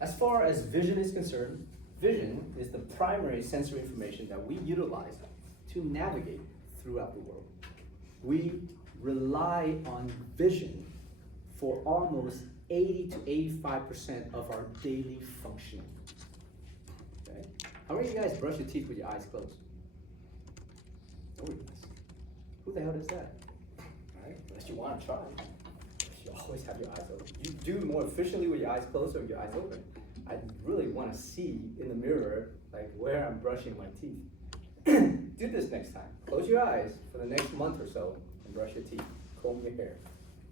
As far as vision is concerned, vision is the primary sensory information that we utilize to navigate throughout the world. We rely on vision for almost 80 to 85% of our daily functioning. Okay? How many of you guys brush your teeth with your eyes closed? Nobody does. Who the hell does that? Right? Unless you want to try. You always have your eyes open. You do more efficiently with your eyes closed or your eyes open. I really want to see in the mirror like where I'm brushing my teeth. Do this next time. Close your eyes for the next month or so and brush your teeth. Comb your hair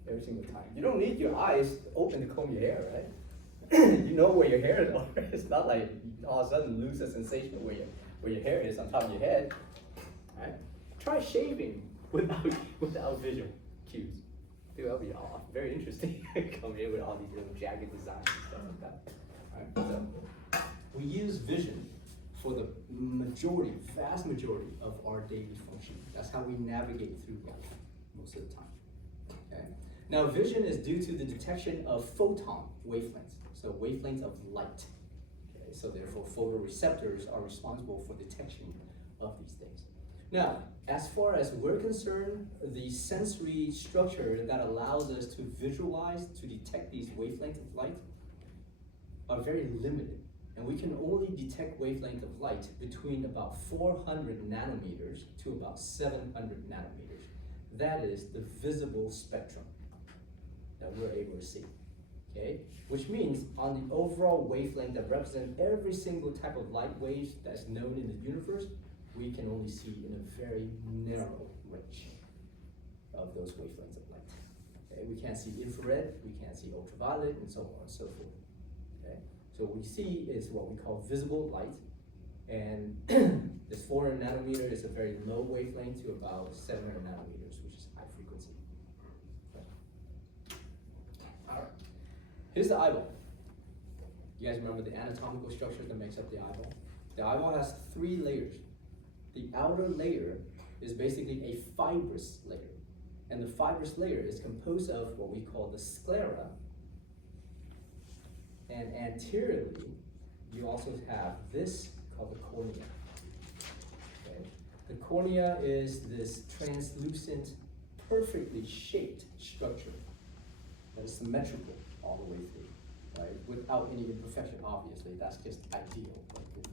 every single time. You don't need your eyes open to comb your hair, right? You know where your hair is. It's not like all of a sudden lose a sensation of where your hair is on top of your head. Right? Try shaving without visual cues. Dude, that'll be very interesting. Come in with all these little jagged designs and stuff like that. All right? So we use vision for the vast majority of our daily function. That's how we navigate through life most of the time. Okay? Now, vision is due to the detection of photon wavelengths, so wavelengths of light. Okay? So therefore, photoreceptors are responsible for detection of these things. Now, as far as we're concerned, the sensory structure that allows us to visualize, to detect these wavelengths of light are very limited. And we can only detect wavelength of light between about 400 nanometers to about 700 nanometers. That is the visible spectrum that we're able to see, okay? Which means on the overall wavelength that represents every single type of light waves that's known in the universe, we can only see in a very narrow range of those wavelengths of light. Okay? We can't see infrared, we can't see ultraviolet, and so on and so forth. Okay? So what we see is what we call visible light, and this 400 nanometer is a very low wavelength to about 700 nanometers, which is high frequency. Okay. All right, here's the eyeball. You guys remember the anatomical structure that makes up the eyeball? The eyeball has 3 layers. The outer layer is basically a fibrous layer, and the fibrous layer is composed of what we call the sclera, and anteriorly, you also have this called the cornea. Okay? The cornea is this translucent, perfectly shaped structure that is symmetrical all the way through, right? Without any imperfection, obviously. That's just ideal.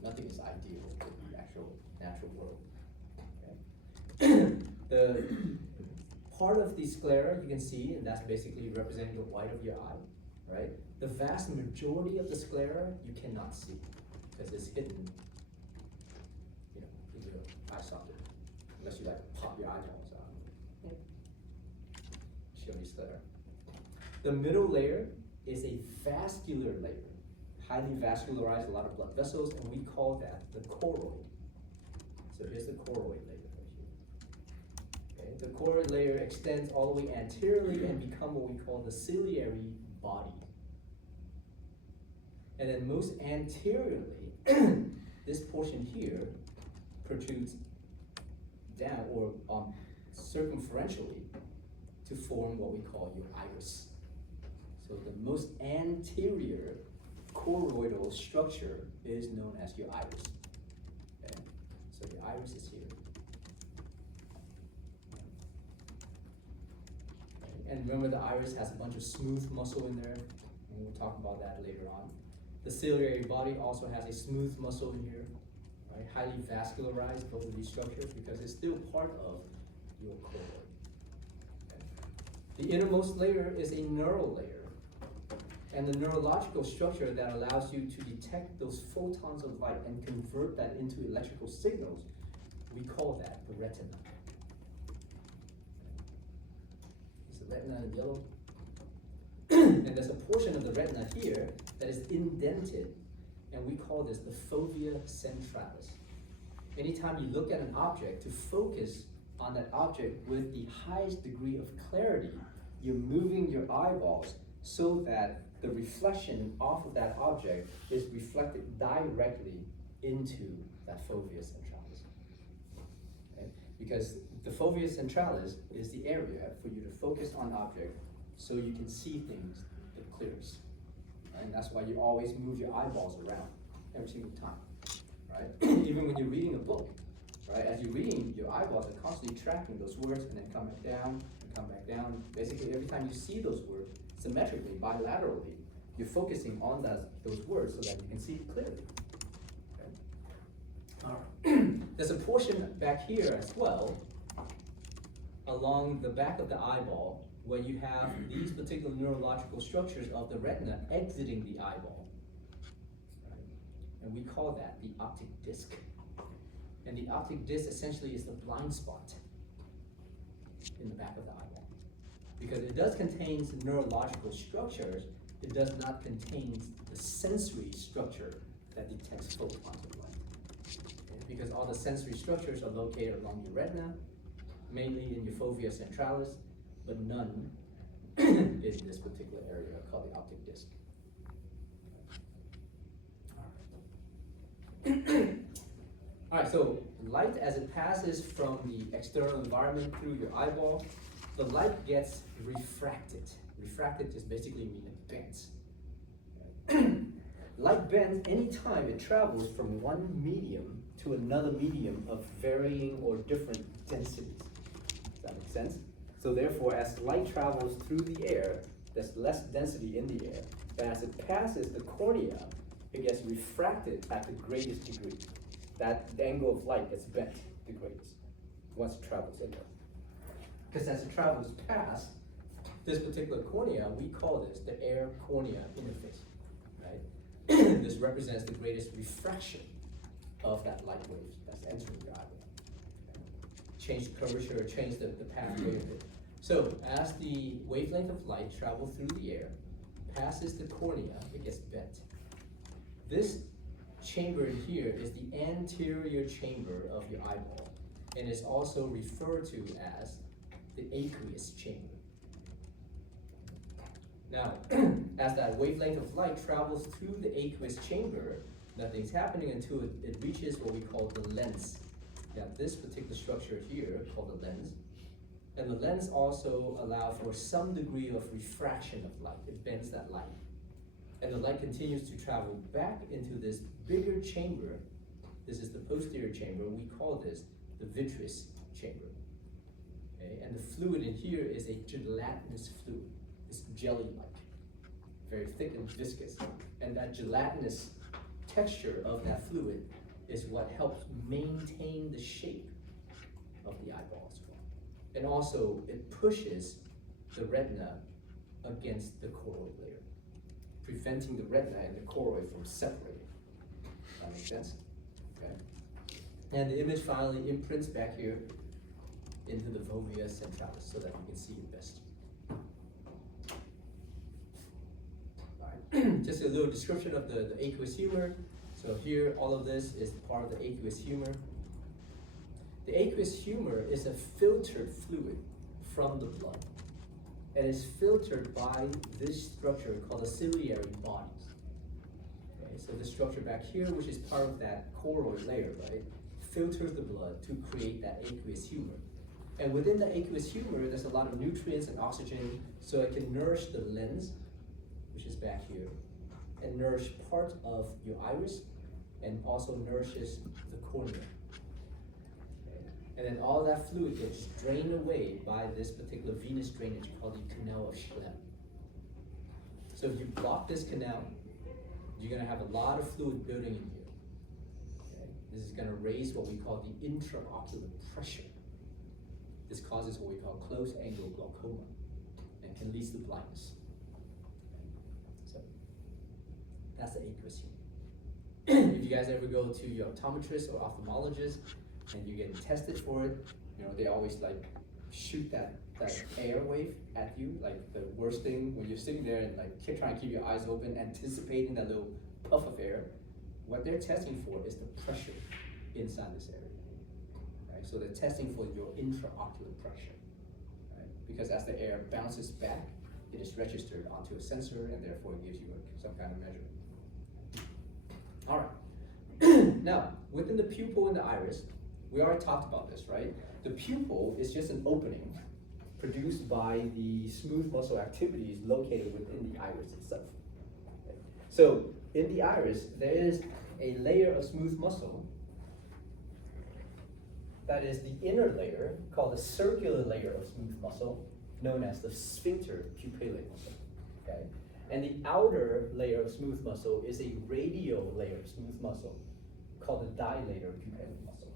Nothing is ideal in the actual natural world. Okay? The part of the sclera you can see, and that's basically representing the white of your eye, right? The vast majority of the sclera you cannot see because it's hidden, in your eye socket, unless you like pop your eyeballs out. Show you sclera. The middle layer is a vascular layer, highly vascularized, a lot of blood vessels, and we call that the choroid. So here's the choroid layer right here. Okay? The choroid layer extends all the way anteriorly and become what we call the ciliary body. And then most anteriorly, this portion here protrudes down or circumferentially to form what we call your iris. So the most anterior choroidal structure is known as your iris. Okay? So your iris is here. Okay? And remember, the iris has a bunch of smooth muscle in there, and we'll talk about that later on. The ciliary body also has a smooth muscle in here, right? Highly vascularized, both of these structures, because it's still part of your choroid. Okay? The innermost layer is a neural layer, and the neurological structure that allows you to detect those photons of light and convert that into electrical signals, we call that the retina. It's the retina in yellow. And there's a portion of the retina here that is indented, and we call this the fovea centralis. Anytime you look at an object, to focus on that object with the highest degree of clarity, you're moving your eyeballs so that the reflection off of that object is reflected directly into that fovea centralis. Okay? Because the fovea centralis is the area for you to focus on object so you can see things the clearest. right? And that's why you always move your eyeballs around every single time, right? Even when you're reading a book, right? As you're reading, your eyeballs are constantly tracking those words and then come back down and come back down. Basically, every time you see those words symmetrically, bilaterally, you're focusing on those words so that you can see it clearly. Okay? All right. There's a portion back here as well, along the back of the eyeball, where you have these particular neurological structures of the retina exiting the eyeball. Right? And we call that the optic disc. And the optic disc essentially is the blind spot in the back of the eyeball. Because it does contain neurological structures, it does not contain the sensory structure that detects photon of light. Okay? Because all the sensory structures are located along your retina, mainly in your fovea centralis, but none in this particular area called the optic disc. All right, so light, as it passes from the external environment through your eyeball, the light gets refracted. Refracted just basically means it bends. Light bends anytime it travels from one medium to another medium of varying or different densities. Does that make sense? So therefore, as light travels through the air, there's less density in the air. And as it passes the cornea, it gets refracted at the greatest degree. That the angle of light gets bent the greatest once it travels in there. Because as it travels past this particular cornea, we call this the air-cornea interface, right? This represents the greatest refraction of that light wave that's entering your eyeball. Change the curvature, change the pathway of it. So as the wavelength of light travels through the air, passes the cornea, it gets bent. This chamber here is the anterior chamber of your eyeball, and is also referred to as the aqueous chamber. Now, as that wavelength of light travels through the aqueous chamber, nothing's happening until it reaches what we call the lens. Now, this particular structure here, called the lens, and the lens also allows for some degree of refraction of light. It bends that light. And the light continues to travel back into this bigger chamber. This is the posterior chamber. We call this the vitreous chamber. Okay? And the fluid in here is a gelatinous fluid. It's jelly-like, very thick and viscous. And that gelatinous texture of that fluid is what helps maintain the shape of the eyeball as well. And also, it pushes the retina against the choroid layer, preventing the retina and the choroid from separating. That makes sense? Okay. And the image finally imprints back here into the fovea centralis so that you can see it best. All right. Just a little description of the aqueous humor. So here, all of this is part of the aqueous humor. The aqueous humor is a filtered fluid from the blood. And is filtered by this structure called the ciliary bodies. Okay, so this structure back here, which is part of that choroid layer, right, filters the blood to create that aqueous humor. And within the aqueous humor, there's a lot of nutrients and oxygen, so it can nourish the lens, which is back here, and nourish part of your iris, and also nourishes the cornea. And then all that fluid gets drained away by this particular venous drainage called the canal of Schlemm. So if you block this canal, you're going to have a lot of fluid building in here. Okay? This is going to raise what we call the intraocular pressure. This causes what we call close angle glaucoma and can lead to blindness. Okay? So that's the aqueous humor. If you guys ever go to your optometrist or ophthalmologist, and you get tested for it, you know, they always like shoot that air wave at you, like the worst thing when you're sitting there and like keep trying to keep your eyes open, anticipating that little puff of air. What they're testing for is the pressure inside this area. Right? So they're testing for your intraocular pressure. Right? Because as the air bounces back, it is registered onto a sensor and therefore it gives you some kind of measurement. All right. Now, within the pupil and the iris, we already talked about this, right? The pupil is just an opening produced by the smooth muscle activities located within the iris itself. Okay? So in the iris, there is a layer of smooth muscle that is the inner layer, called the circular layer of smooth muscle, known as the sphincter pupillae muscle. Okay? And the outer layer of smooth muscle is a radial layer of smooth muscle, called the dilator pupillae muscle.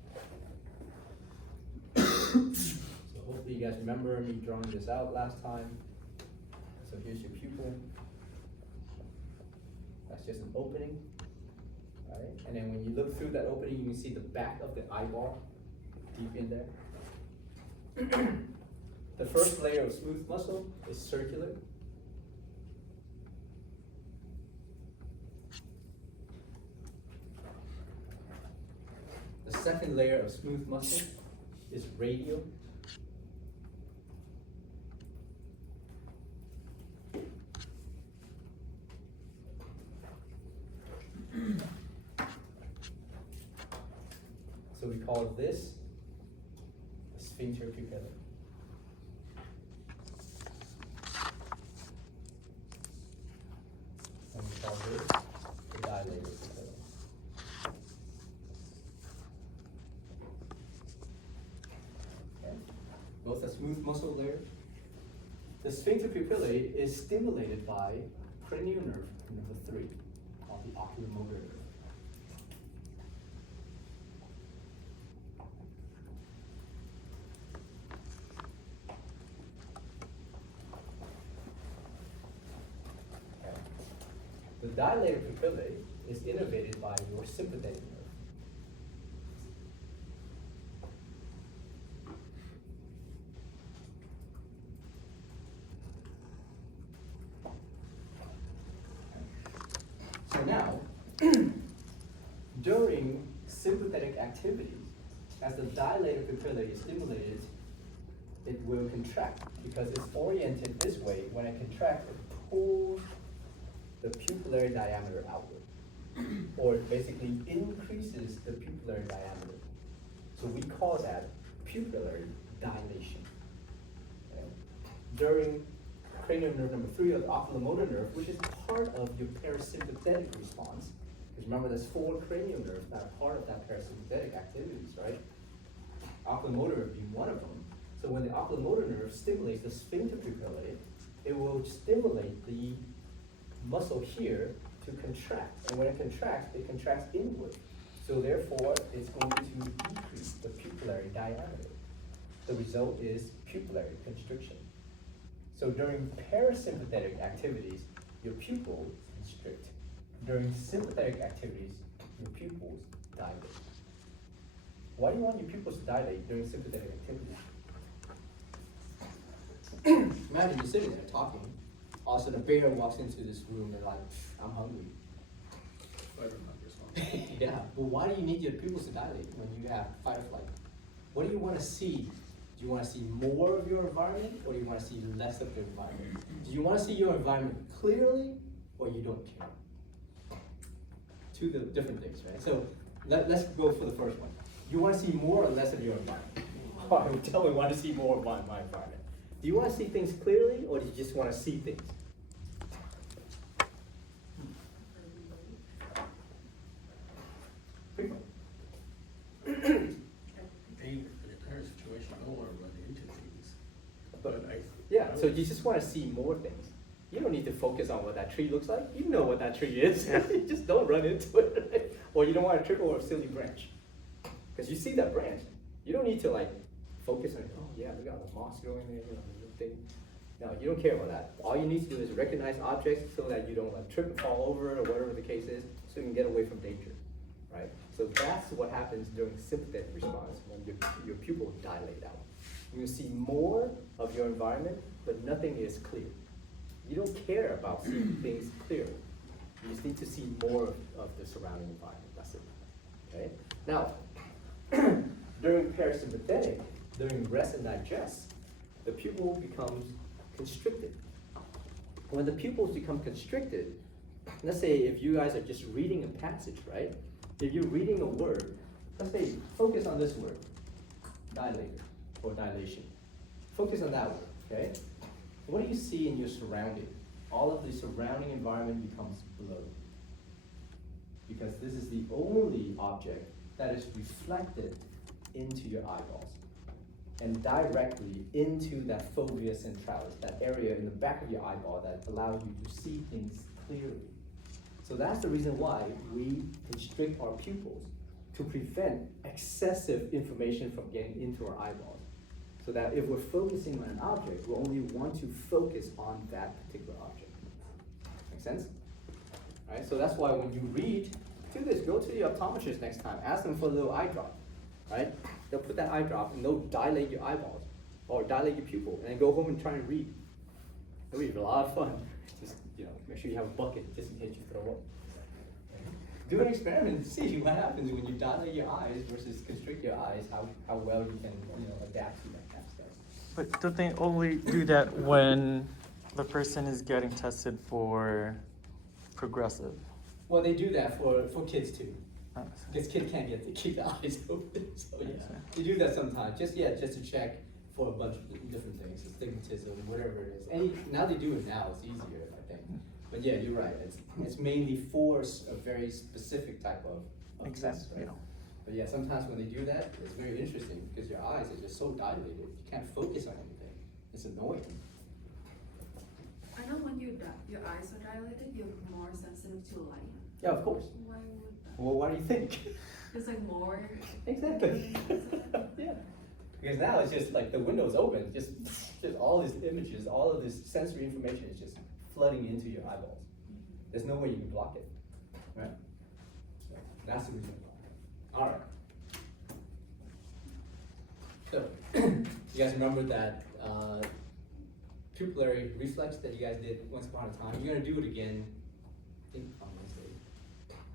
So hopefully you guys remember me drawing this out last time. So here's your pupil. That's just an opening, right? And then when you look through that opening, you can see the back of the eyeball deep in there. The first layer of smooth muscle is circular. The second layer of smooth muscle is radial. So we call this a sphincter pupillae. And we call this the dilator pupillae. Okay. Both a smooth muscle layer. The sphincter pupillae is stimulated by cranial nerve number 3, called the oculomotor nerve. The dilator pupillae is innervated by your sympathetic nerve. So now, during sympathetic activity, as the dilator pupillae is stimulated, it will contract because it's oriented this way. When it contracts, it pulls the pupillary diameter outward, or it basically increases the pupillary diameter. So we call that pupillary dilation. Okay? During cranial nerve number 3, or the oculomotor nerve, which is part of your parasympathetic response, because remember there's 4 cranial nerves that are part of that parasympathetic activities, right? Oculomotor nerve being one of them. So when the oculomotor nerve stimulates the sphincter pupillae, it will stimulate the muscle here to contract, and when it contracts inward. So therefore, it's going to decrease the pupillary diameter. The result is pupillary constriction. So during parasympathetic activities, your pupils constrict. During sympathetic activities, your pupils dilate. Why do you want your pupils to dilate during sympathetic activities? Imagine you're sitting there talking. Also, the bear walks into this room and like, I'm hungry. Yeah, but why do you need your pupils to dilate when you have fight or flight? What do you want to see? Do you want to see more of your environment, or do you want to see less of your environment? Do you want to see your environment clearly, or you don't care? Two different things, right? So let's go for the first one. You want to see more or less of your environment? I would tell me want to see more of my environment. Do you want to see things clearly, or do you just want to see things? Yeah, so you just want to see more things. You don't need to focus on what that tree looks like. You know what that tree is. You just don't run into it. Right? Or you don't want to trip over a silly branch. Because you see that branch. You don't need to like focus on, oh yeah, we got the moss growing there, you know, the little thing. No, you don't care about that. All you need to do is recognize objects so that you don't like trip and fall over or whatever the case is, so you can get away from danger, right? So that's what happens during sympathetic response when your pupils dilate out. You see more of your environment, but nothing is clear. You don't care about seeing things clearly. You just need to see more of the surrounding environment. That's it. Okay? Now, during parasympathetic, during rest and digest, the pupil becomes constricted. When the pupils become constricted, let's say if you guys are just reading a passage, right? If you're reading a word, let's say focus on this word, dilator or dilation. Focus on that word, okay? What do you see in your surrounding? All of the surrounding environment becomes blurred. because this is the only object that is reflected into your eyeballs and directly into that fovea centralis, that area in the back of your eyeball that allows you to see things clearly. So that's the reason why we constrict our pupils, to prevent excessive information from getting into our eyeballs. So that if we're focusing on an object, we only want to focus on that particular object. Make sense? All right, so that's why when you read, do this, go to the optometrist next time, ask them for a little eye drop, right? They'll put that eye drop and they'll dilate your eyeballs or dilate your pupil and then go home and try and read. It'll be a lot of fun. Just, make sure you have a bucket just in case you throw up. Do an experiment and see what happens when you dilate your eyes versus constrict your eyes, how well you can, adapt to that kind of stuff. But don't they only do that when the person is getting tested for progressive? Well, they do that for kids too. Because kids can't keep the eyes open. So yeah, they do that sometimes. Just to check for a bunch of different things, astigmatism, whatever it is. Now they do it now, it's easier, I think. But yeah, you're right. It's mainly for a very specific type of test, right? But yeah, sometimes when they do that, it's very interesting because your eyes are just so dilated, you can't focus on anything. It's annoying. I know when your eyes are dilated, you're more sensitive to light. Yeah, of course. Why would that? Well, what do you think? It's like more. Exactly. Yeah. Because now it's just like the window's open, just all these images, all of this sensory information is just flooding into your eyeballs. There's no way you can block it, right? So that's the reason why. All right. So you guys remember that pupillary reflex that you guys did once upon a time? You're gonna do it again on Wednesday.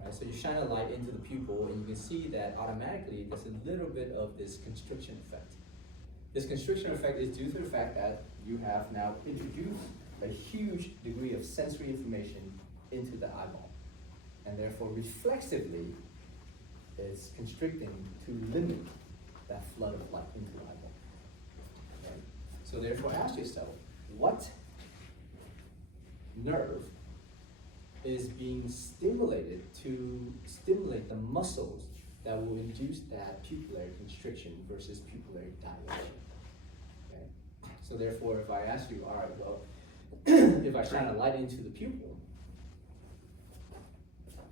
Right? So you shine a light into the pupil and you can see that automatically there's a little bit of this constriction effect. This constriction effect is due to the fact that you have now introduced a huge degree of sensory information into the eyeball. And therefore reflexively it's constricting to limit that flood of light into the eyeball. Okay? So therefore ask yourself, what nerve is being stimulated to stimulate the muscles that will induce that pupillary constriction versus pupillary dilation? Okay? So therefore, if I ask you, all right, well, if I shine a light into the pupil,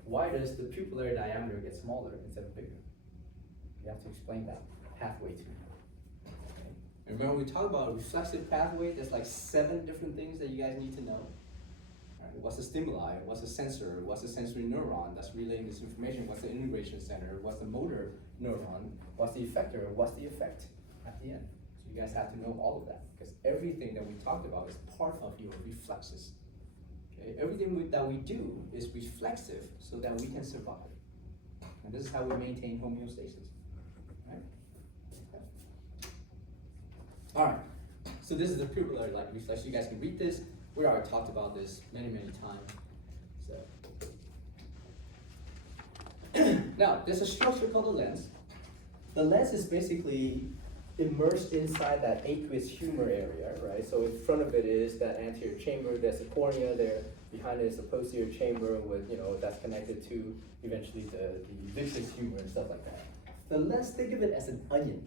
why does the pupillary diameter get smaller instead of bigger? You have to explain that pathway to me. And remember, we talked about a reflexive pathway. There's like 7 different things that you guys need to know. Right? What's the stimuli? What's the sensor? What's the sensory neuron that's relaying this information? What's the integration center? What's the motor neuron? What's the effector? What's the effect at the end? So you guys have to know all of that because everything that we talked about is part of your reflexes. Okay? Everything that we do is reflexive so that we can survive. And this is how we maintain homeostasis. Right? Okay. All right, so this is the pupillary light reflex. You guys can read this. We already talked about this many times. So now, there's a structure called the lens. The lens is basically immersed inside that aqueous humor area, right? So in front of it is that anterior chamber. There's the cornea there. Behind it is the posterior chamber with, that's connected to eventually the vitreous humor and stuff like that. The lens, think of it as an onion.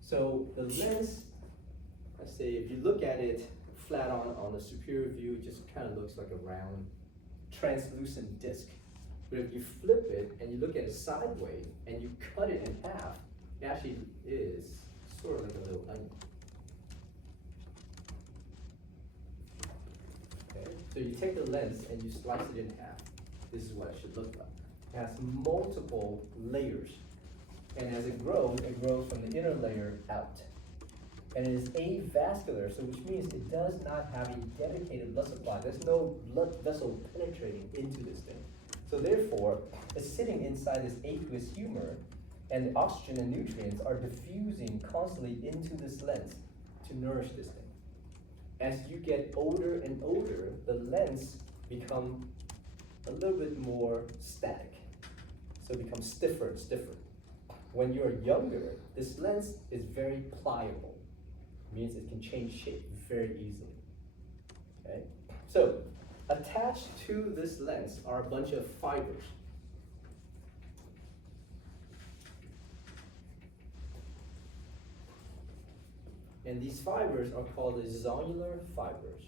So the lens, let's say if you look at it flat on the superior view, it just kind of looks like a round, translucent disc. But if you flip it and you look at it sideways and you cut it in half, it actually is sort of like a little onion. Okay? So you take the lens and you slice it in half. This is what it should look like. It has multiple layers. And as it grows from the inner layer out. And it is avascular, so which means it does not have a dedicated blood supply. There's no blood vessel penetrating into this thing. So therefore, it's sitting inside this aqueous humor, and the oxygen and nutrients are diffusing constantly into this lens to nourish this thing. As you get older and older, the lens becomes a little bit more static. So it becomes stiffer and stiffer. When you're younger, this lens is very pliable. It means it can change shape very easily. Okay? So attached to this lens are a bunch of fibers. And these fibers are called the zonular fibers.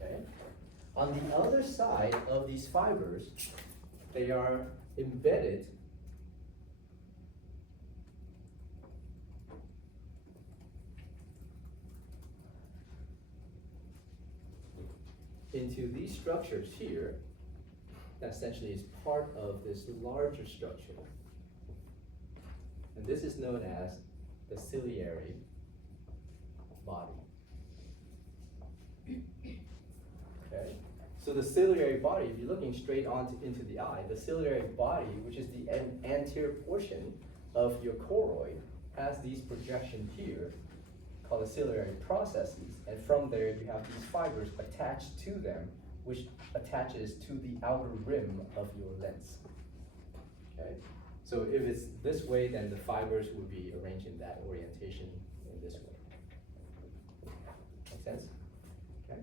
Okay? On the other side of these fibers, they are embedded into these structures here, that essentially is part of this larger structure. And this is known as the ciliary body. Okay? So the ciliary body, if you're looking straight into the eye, the ciliary body, which is the anterior portion of your choroid, has these projections here called the ciliary processes, and from there you have these fibers attached to them, which attaches to the outer rim of your lens. Okay? So if it's this way, then the fibers would be arranged in that orientation in this way. Make sense? Okay?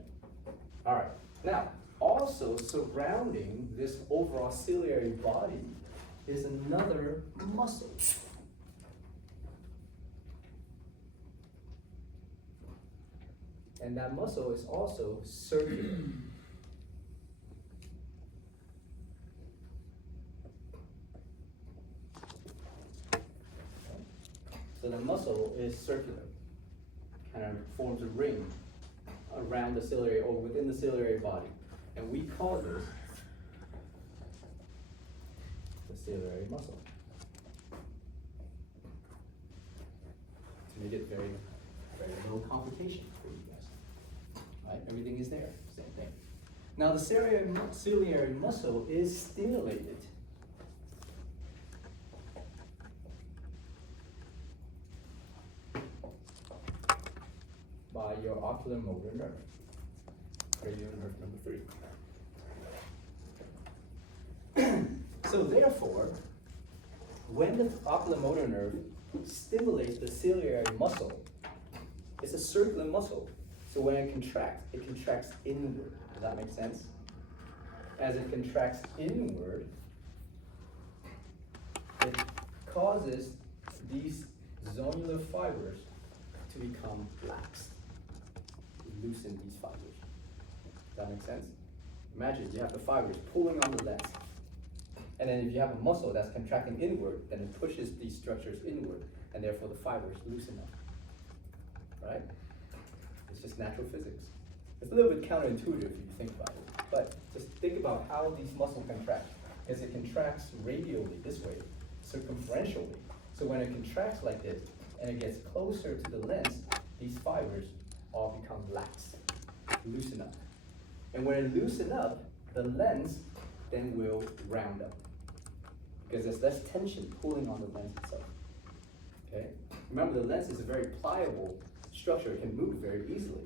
All right. Now, also surrounding this overall ciliary body is another muscle. And that muscle is also circular. So the muscle is circular, kind of forms a ring around the ciliary or within the ciliary body. And we call this the ciliary muscle. To make it very, very little complication for you guys. Right? Everything is there, same thing. Now the ciliary muscle is stimulated by your oculomotor nerve, cranial nerve number 3. So therefore, when the oculomotor nerve stimulates the ciliary muscle, it's a circular muscle. So when it contracts inward. Does that make sense? As it contracts inward, it causes these zonular fibers to become lax. Loosen these fibers. Does that make sense? Imagine you have the fibers pulling on the lens. And then if you have a muscle that's contracting inward, then it pushes these structures inward, and therefore the fibers loosen up. Right? It's just natural physics. It's a little bit counterintuitive if you think about it. But just think about how these muscles contract. As it contracts radially this way, circumferentially. So when it contracts like this, and it gets closer to the lens, these fibers all become lax, loosen up. And when it loosen up, the lens then will round up. Because there's less tension pulling on the lens itself. Okay? Remember, the lens is a very pliable structure. It can move very easily.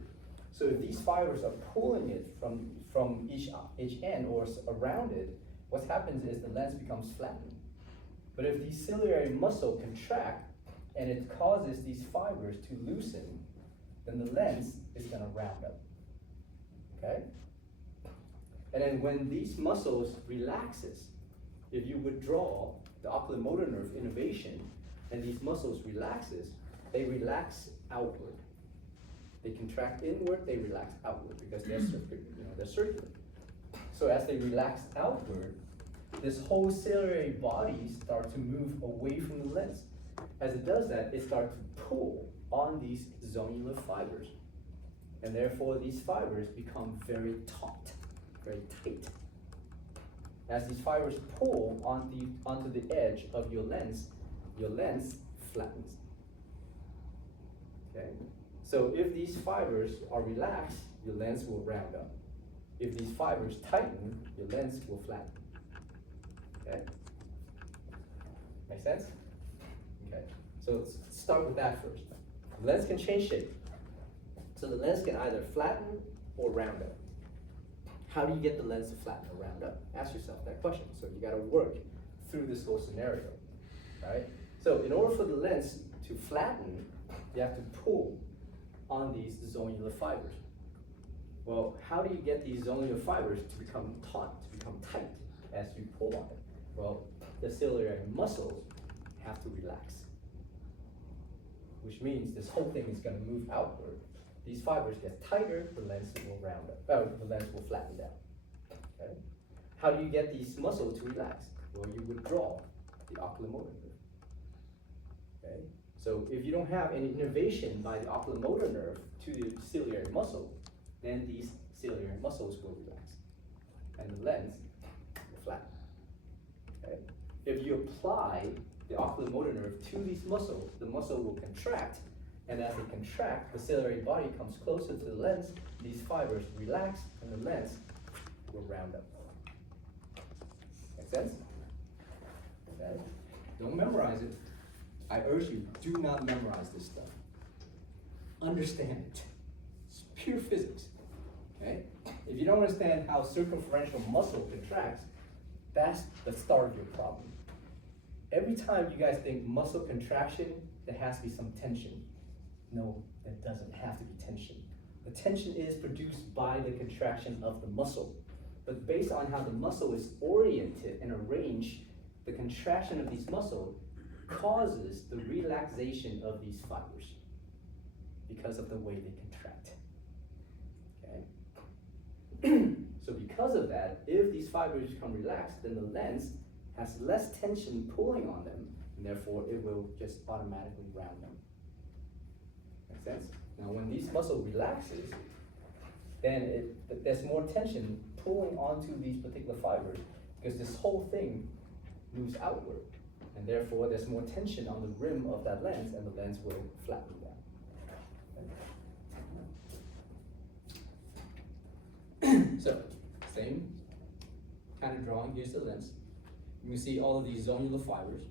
So if these fibers are pulling it from each end or around it, what happens is the lens becomes flattened. But if the ciliary muscle contract and it causes these fibers to loosen, then the lens is going to round up. Okay? And then when these muscles relaxes, if you withdraw the oculomotor nerve innervation and these muscles relaxes, they relax outward. They contract inward, they relax outward because they're circular, they're circular. So as they relax outward, this whole ciliary body starts to move away from the lens. As it does that, it starts to pull on these zonular fibers. And therefore these fibers become very taut, very tight. As these fibers pull onto the edge of your lens flattens. Okay? So if these fibers are relaxed, your lens will round up. If these fibers tighten, your lens will flatten. Okay? Make sense? Okay. So let's start with that first. The lens can change shape. So the lens can either flatten or round up. How do you get the lens to flatten or round up? Ask yourself that question. So you got to work through this whole scenario, right? So in order for the lens to flatten, you have to pull on these zonular fibers. Well, how do you get these zonular fibers to become taut, to become tight as you pull on it? Well, the ciliary muscles have to relax, which means this whole thing is going to move outward. These fibers get tighter, the lens will round up, the lens will flatten down. Okay? How do you get these muscles to relax? Well, you withdraw the oculomotor nerve. Okay? So if you don't have any innervation by the oculomotor nerve to the ciliary muscle, then these ciliary muscles will relax, and the lens will flatten. Okay? If you apply the oculomotor nerve to these muscles, the muscle will contract, and as they contract, the ciliary body comes closer to the lens, these fibers relax, and the lens will round up. Make sense? Okay? Don't memorize it. I urge you, do not memorize this stuff. Understand it. It's pure physics. Okay? If you don't understand how circumferential muscle contracts, that's the start of your problem. Every time you guys think muscle contraction, there has to be some tension. No, there doesn't have to be tension. The tension is produced by the contraction of the muscle. But based on how the muscle is oriented and arranged, the contraction of these muscles causes the relaxation of these fibers because of the way they contract. Okay? So because of that, if these fibers become relaxed, then the lens has less tension pulling on them, and therefore it will just automatically round them. Make sense? Now when these muscle relaxes, then there's more tension pulling onto these particular fibers because this whole thing moves outward, and therefore there's more tension on the rim of that lens, and the lens will flatten down. So, same kind of drawing. Here's the lens. You can see all of these zonular fibers.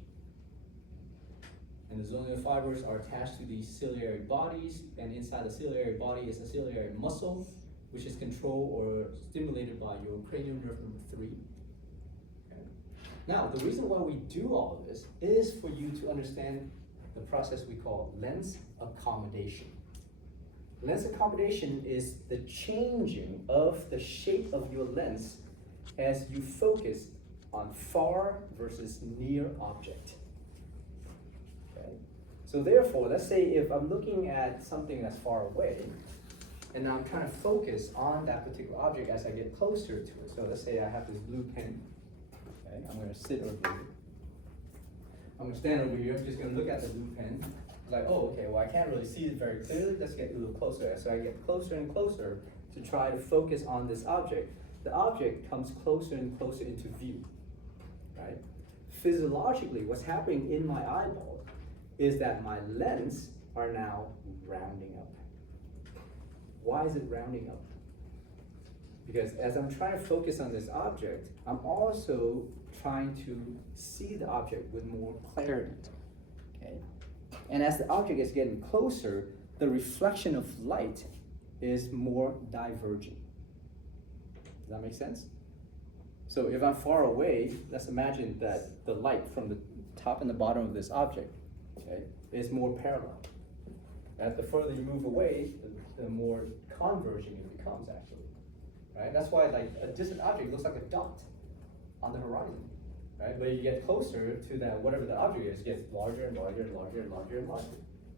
And the zonular fibers are attached to these ciliary bodies, and inside the ciliary body is a ciliary muscle, which is controlled or stimulated by your cranial nerve number 3. Okay. Now, the reason why we do all of this is for you to understand the process we call lens accommodation. Lens accommodation is the changing of the shape of your lens as you focus on far versus near object. Okay? So therefore, let's say if I'm looking at something that's far away, and I'm trying to focus on that particular object as I get closer to it. So let's say I have this blue pen. Okay? I'm going to sit over here. I'm going to stand over here. I'm just going to look at the blue pen. Like, oh, okay, well, I can't really see it very clearly. Let's get a little closer. So I get closer and closer to try to focus on this object. The object comes closer and closer into view, right? Physiologically, what's happening in my eyeball is that my lens are now rounding up. Why is it rounding up? Because as I'm trying to focus on this object, I'm also trying to see the object with more clarity, okay? And as the object is getting closer, the reflection of light is more divergent. Does that make sense? So if I'm far away, let's imagine that the light from the top and the bottom of this object, okay, is more parallel. As the further you move away, the more converging it becomes, actually. Right? That's why like a distant object looks like a dot on the horizon. Right? But you get closer to that, whatever the object is, it gets larger and larger and larger and larger and larger.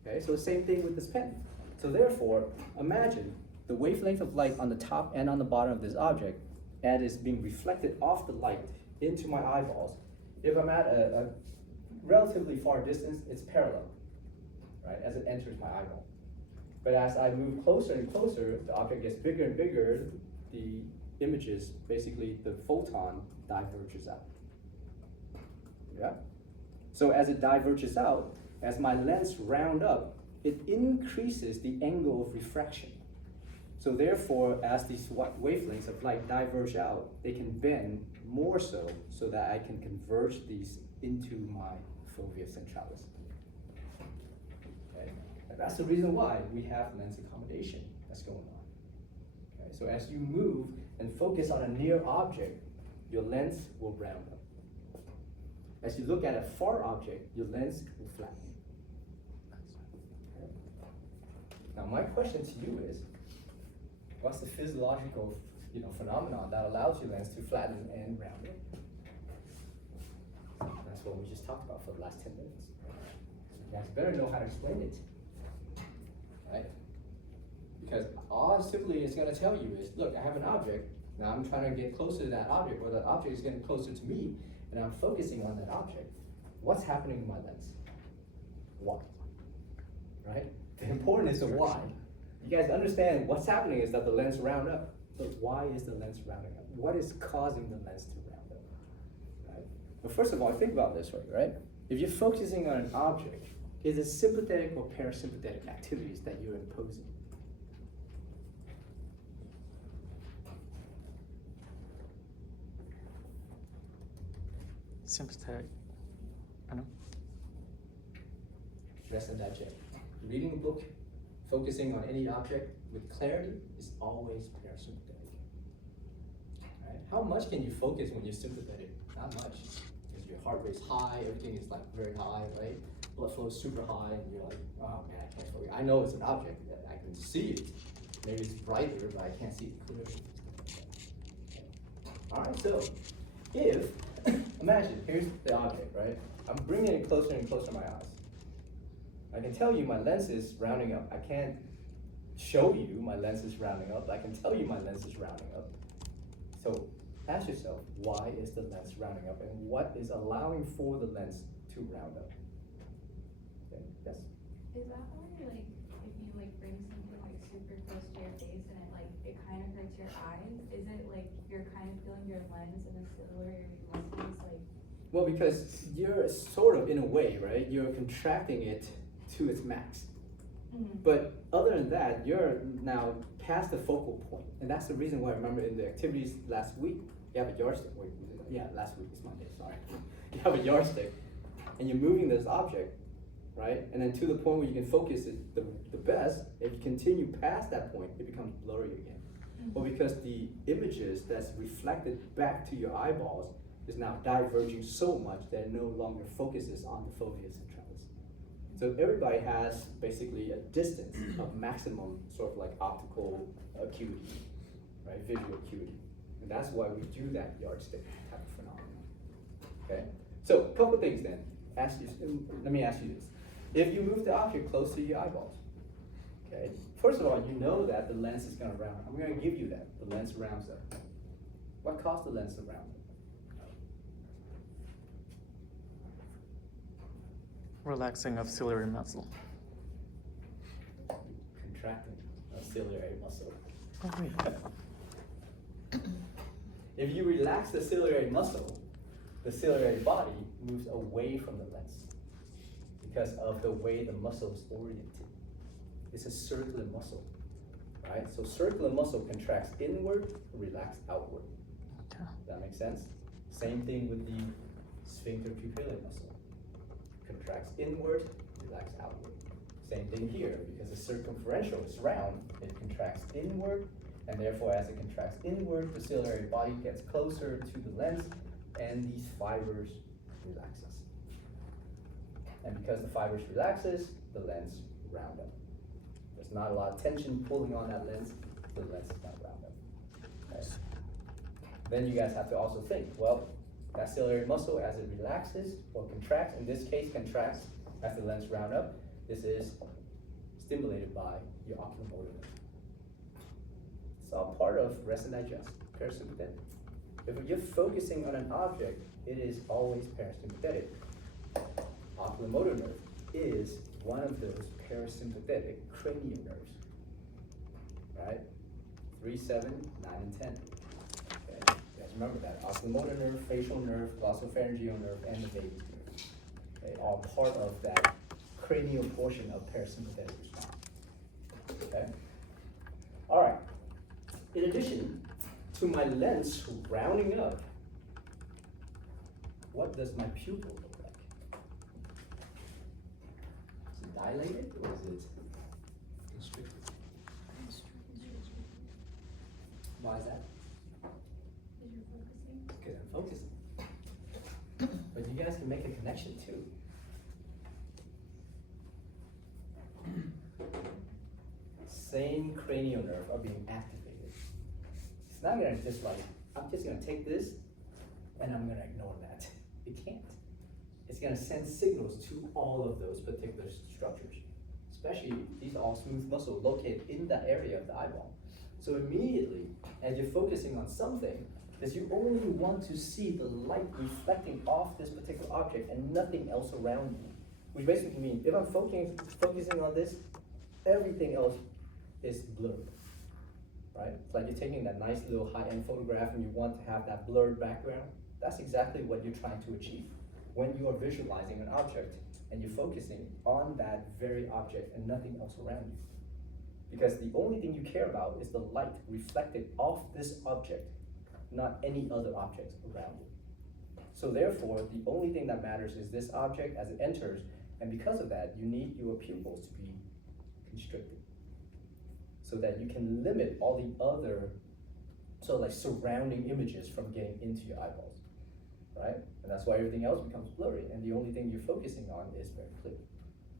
Okay, so same thing with this pen. So therefore, imagine the wavelength of light on the top and on the bottom of this object, and it's being reflected off the light into my eyeballs. If I'm at a relatively far distance, it's parallel, right, as it enters my eyeball. But as I move closer and closer, the object gets bigger and bigger, the images, basically the photon, diverges out. Yeah? So as it diverges out, as my lens round up, it increases the angle of refraction. So therefore, as these wavelengths of light diverge out, they can bend more so that I can converge these into my fovea centralis. Okay? And that's the reason why we have lens accommodation that's going on. Okay? So as you move and focus on a near object, your lens will round up. As you look at a far object, your lens will flatten. my question to you is, what's the physiological, phenomenon that allows your lens to flatten and round it? That's what we just talked about for the last 10 minutes. You guys better know how to explain it, right? Because all simply it's gonna tell you is, look, I have an object, now I'm trying to get closer to that object, or that object is getting closer to me, and I'm focusing on that object. What's happening in my lens? Why? Right? The important is the why. You guys understand what's happening is that the lens round up. But why is the lens rounding up? What is causing the lens to round up? Right? But first of all, think about this way, right? If you're focusing on an object, is it sympathetic or parasympathetic activities that you're imposing? Sympathetic. I know. Rest and digest. Reading a book, focusing on any object with clarity is always parasympathetic. Right? How much can you focus when you're sympathetic? Not much. Because your heart rate's high, everything is like very high, right? Blood flow is super high, and you're like, oh man, I can't focus. I know it's an object, that I can see it. Maybe it's brighter, but I can't see it clearly. Alright, so if, imagine, here's the object, right? I'm bringing it closer and closer to my eyes. I can tell you my lens is rounding up. I can't show you my lens is rounding up. I can tell you my lens is rounding up. So ask yourself, why is the lens rounding up, and what is allowing for the lens to round up? Okay, yes? Is that why, like, if you like bring something like super close to your face and it kind of hurts your eyes? Is it like you're kind of feeling your lens and the ciliary muscles like? Well, because you're sort of, in a way, right? You're contracting it to its max. But other than that, you're now past the focal point. And that's the reason why I remember in the activities last week, you have a yardstick. Wait, yeah, last week, it's Monday, sorry. You have a yardstick, and you're moving this object, right? And then to the point where you can focus it the best, if you continue past that point, it becomes blurry again. Well, because the images that's reflected back to your eyeballs is now diverging so much that it no longer focuses on the fovea centralis. So everybody has basically a distance of maximum sort of like optical acuity, right? Visual acuity. And that's why we do that yardstick type of phenomenon. Okay? So a couple things then. Let me ask you this. If you move the object close to your eyeballs, okay? First of all, you know that the lens is gonna round. I'm gonna give you that. The lens rounds up. What caused the lens to round up? Relaxing of ciliary muscle. Contracting a ciliary muscle. Oh, wait. If you relax the ciliary muscle, the ciliary body moves away from the lens because of the way the muscle is oriented. It's a circular muscle, right? So circular muscle contracts inward, relax outward. Okay. Does that make sense? Same thing with the sphincter pupillae muscle. Contracts inward, relax outward. Same thing here, because the circumferential is round, it contracts inward, and therefore as it contracts inward, the ciliary body gets closer to the lens, and these fibers relaxes. And because the fibers relaxes, the lens round up. There's not a lot of tension pulling on that lens, the lens is not round up. Okay? Then you guys have to also think, well, that ciliary muscle, as it relaxes or contracts, in this case contracts as the lens round up, this is stimulated by your oculomotor nerve. It's all part of rest and digest, parasympathetic. If you're focusing on an object, it is always parasympathetic. Oculomotor nerve is one of those parasympathetic cranial nerves, right? 3, 7, 9, and 10. Okay, you guys remember that. Oculomotor nerve, facial nerve, glossopharyngeal nerve, and the vagus nerve. Okay, all part of that cranial portion of parasympathetic response. Okay? All right. In addition to my lens rounding up, what does my pupil look like? Is it dilated or is it constricted? Why is that? Because I'm focusing. But you guys can make a connection too. same cranial nerve are being activated. It's not gonna just like, I'm just gonna take this and I'm gonna ignore that. It can't. It's gonna send signals to all of those particular structures. Especially, these are all smooth muscles located in that area of the eyeball. So immediately, as you're focusing on something, because you only want to see the light reflecting off this particular object and nothing else around you. Which basically means, if I'm focusing on this, everything else is blurred, right? It's like you're taking that nice little high-end photograph and you want to have that blurred background. That's exactly what you're trying to achieve when you are visualizing an object and you're focusing on that very object and nothing else around you. Because the only thing you care about is the light reflected off this object, not any other objects around it. So therefore, the only thing that matters is this object as it enters, and because of that, you need your pupils to be constricted so that you can limit all the other like surrounding images from getting into your eyeballs, right? And that's why everything else becomes blurry, and the only thing you're focusing on is very clear.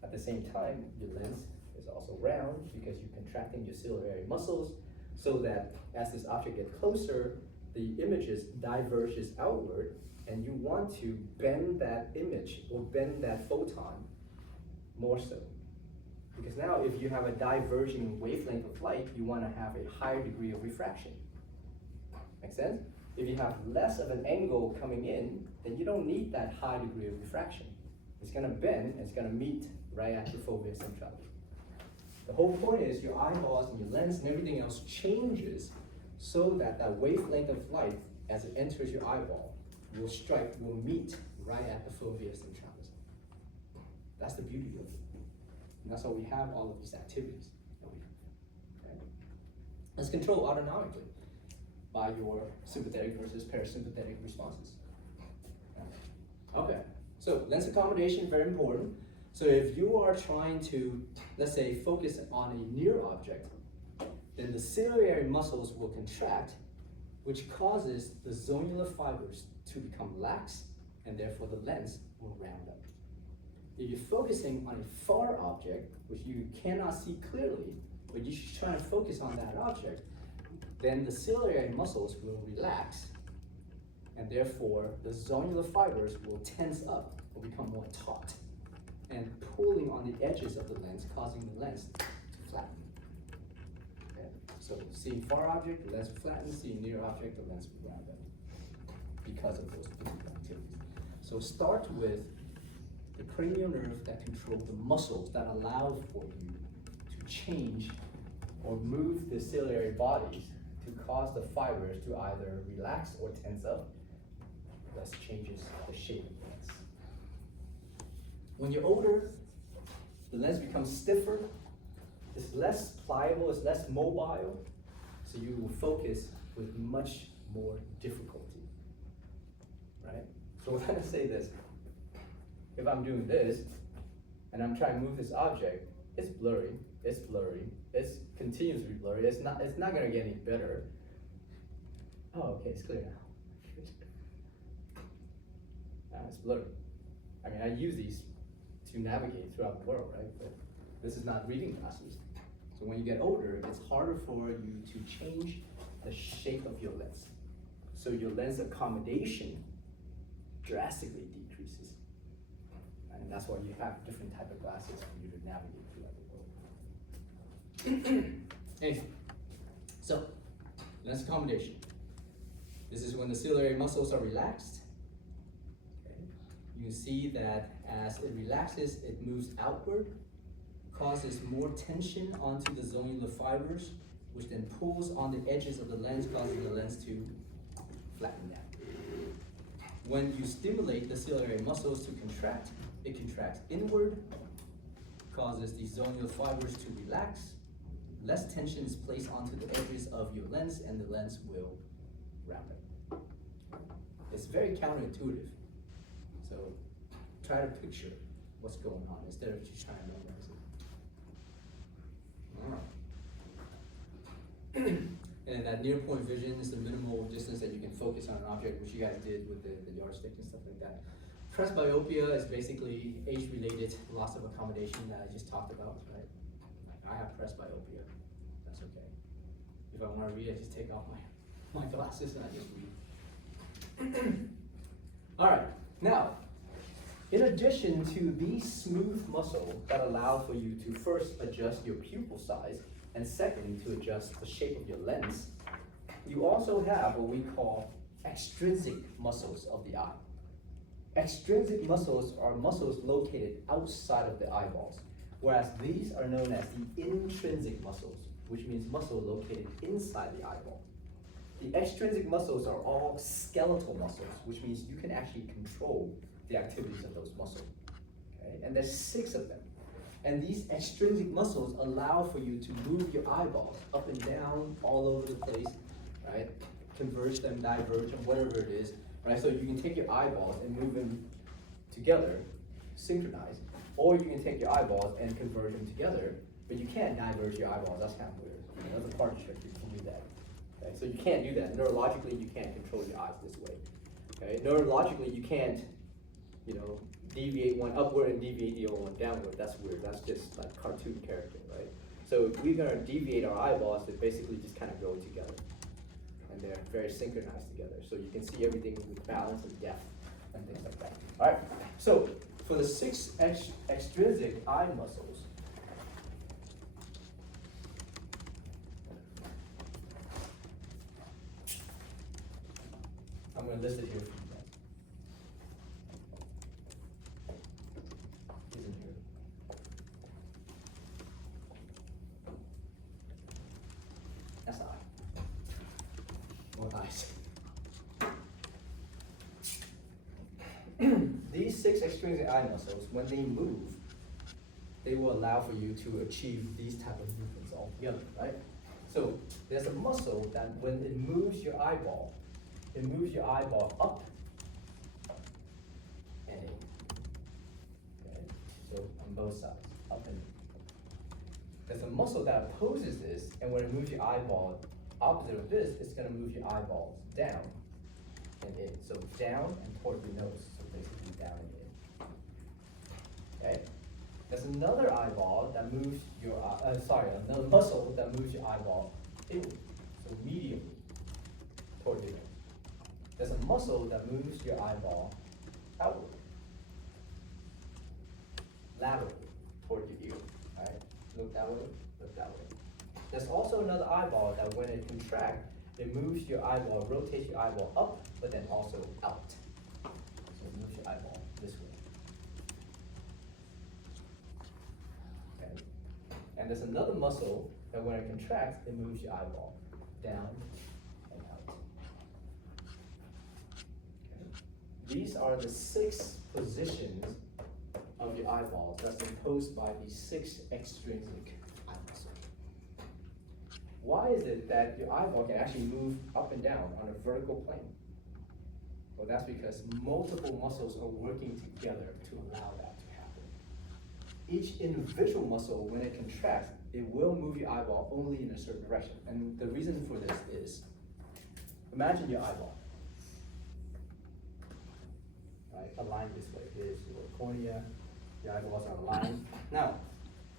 At the same time, your lens is also round because you're contracting your ciliary muscles so that as this object gets closer, the images diverges outward, and you want to bend that image or bend that photon more so. Because now if you have a diverging wavelength of light, you want to have a higher degree of refraction. Make sense? If you have less of an angle coming in, then you don't need that high degree of refraction. It's gonna bend, and it's gonna meet right at the fovea centralis. The whole point is your eyeballs and your lens and everything else changes so that that wavelength of light, as it enters your eyeball, will meet right at the fovea centralis. That's the beauty of it. And that's why we have all of these activities. Okay? It's controlled autonomically by your sympathetic versus parasympathetic responses. Okay, so lens accommodation, very important. So if you are trying to, let's say, focus on a near object, then the ciliary muscles will contract, which causes the zonular fibers to become lax, and therefore the lens will round up. If you're focusing on a far object, which you cannot see clearly, but you're just trying to focus on that object, then the ciliary muscles will relax, and therefore the zonular fibers will tense up or become more taut, and pulling on the edges of the lens, causing the lens to flatten. Okay? So seeing far object, the lens will flatten, seeing near object, the lens will round up because of those particular activities. So start with the cranial nerve that controls the muscles that allow for you to change or move the ciliary bodies to cause the fibers to either relax or tense up. Thus changes the shape of the lens. When you're older, the lens becomes stiffer, it's less pliable, it's less mobile, so you will focus with much more difficulty, right? So when I say this, if I'm doing this, and I'm trying to move this object, it's blurry, it's continuously blurry, it's not gonna get any better. Oh, okay, it's clear now. It's blurry. I mean, I use these to navigate throughout the world, right? But this is not reading glasses. So when you get older, it's harder for you to change the shape of your lens. So your lens accommodation drastically decreases. And that's why you have different type of glasses for you to navigate throughout the world. Anyway, so lens accommodation. This is when the ciliary muscles are relaxed. Okay. You can see that as it relaxes, it moves outward, causes more tension onto the zonular fibers, which then pulls on the edges of the lens, causing the lens to flatten down. When you stimulate the ciliary muscles to contract, it contracts inward, causes the zonular fibers to relax, less tension is placed onto the edges of your lens, and the lens will round up. It's very counterintuitive. So try to picture what's going on instead of just trying to memorize it. All right. And that near point vision is the minimal distance that you can focus on an object, which you guys did with the yardstick and stuff like that. Presbyopia is basically age-related loss of accommodation that I just talked about, right? I have presbyopia. that's okay. If I wanna read, I just take off my glasses and I just read. Alright, now, in addition to these smooth muscles that allow for you to first adjust your pupil size, and second, to adjust the shape of your lens, you also have what we call extrinsic muscles of the eye. Extrinsic muscles are muscles located outside of the eyeballs, whereas these are known as the intrinsic muscles, which means muscle located inside the eyeball. The extrinsic muscles are all skeletal muscles, which means you can actually control the activities of those muscles. Okay? And there's 6 of them. And these extrinsic muscles allow for you to move your eyeballs up and down all over the place, right? Converge them, diverge them, whatever it is, right? So you can take your eyeballs and move them together, synchronized, or you can take your eyeballs and converge them together, but you can't diverge your eyeballs. That's kind of weird. You know, that's a part trick. You can do that. Okay? So you can't do that. Neurologically, you can't control your eyes this way. Okay? Neurologically, you can't, you know, deviate one upward and deviate the other one downward. That's weird. That's just like cartoon character, right? So we're gonna deviate our eyeballs that basically just kind of go together, and they're very synchronized together. So you can see everything with balance and depth and things like that. All right. So for the 6 extrinsic eye muscles, I'm gonna list it here for you guys. Isn't here. That's eye. More eyes. These 6 extrinsic eye muscles, when they move, they will allow for you to achieve these type of movements all together, right? So there's a muscle that when it moves your eyeball, it moves your eyeball up and in. Okay? So on both sides, up and in. There's a muscle that opposes this, and when it moves your eyeball opposite of this, it's gonna move your eyeballs down and in. So down and toward your nose, so basically down and in. Okay? There's another eyeball that moves your, another muscle that moves your eyeball inward, so medially toward your nose. There's a muscle that moves your eyeball outward, laterally toward your ear. All right? Look that way, look that way. There's also another eyeball that when it contracts, it moves your eyeball, rotates your eyeball up, but then also out. So it moves your eyeball this way. Okay. And there's another muscle that when it contracts, it moves your eyeball down and out. Okay. These are the 6 positions of your eyeballs that's imposed by these 6 extrinsic eye muscles. Why is it that your eyeball can actually move up and down on a vertical plane? Well, that's because multiple muscles are working together to allow that to happen. Each individual muscle, when it contracts, it will move your eyeball only in a certain direction. And the reason for this is, imagine your eyeball, right, aligned this way. Here's your cornea, your eyeballs are aligned. Now,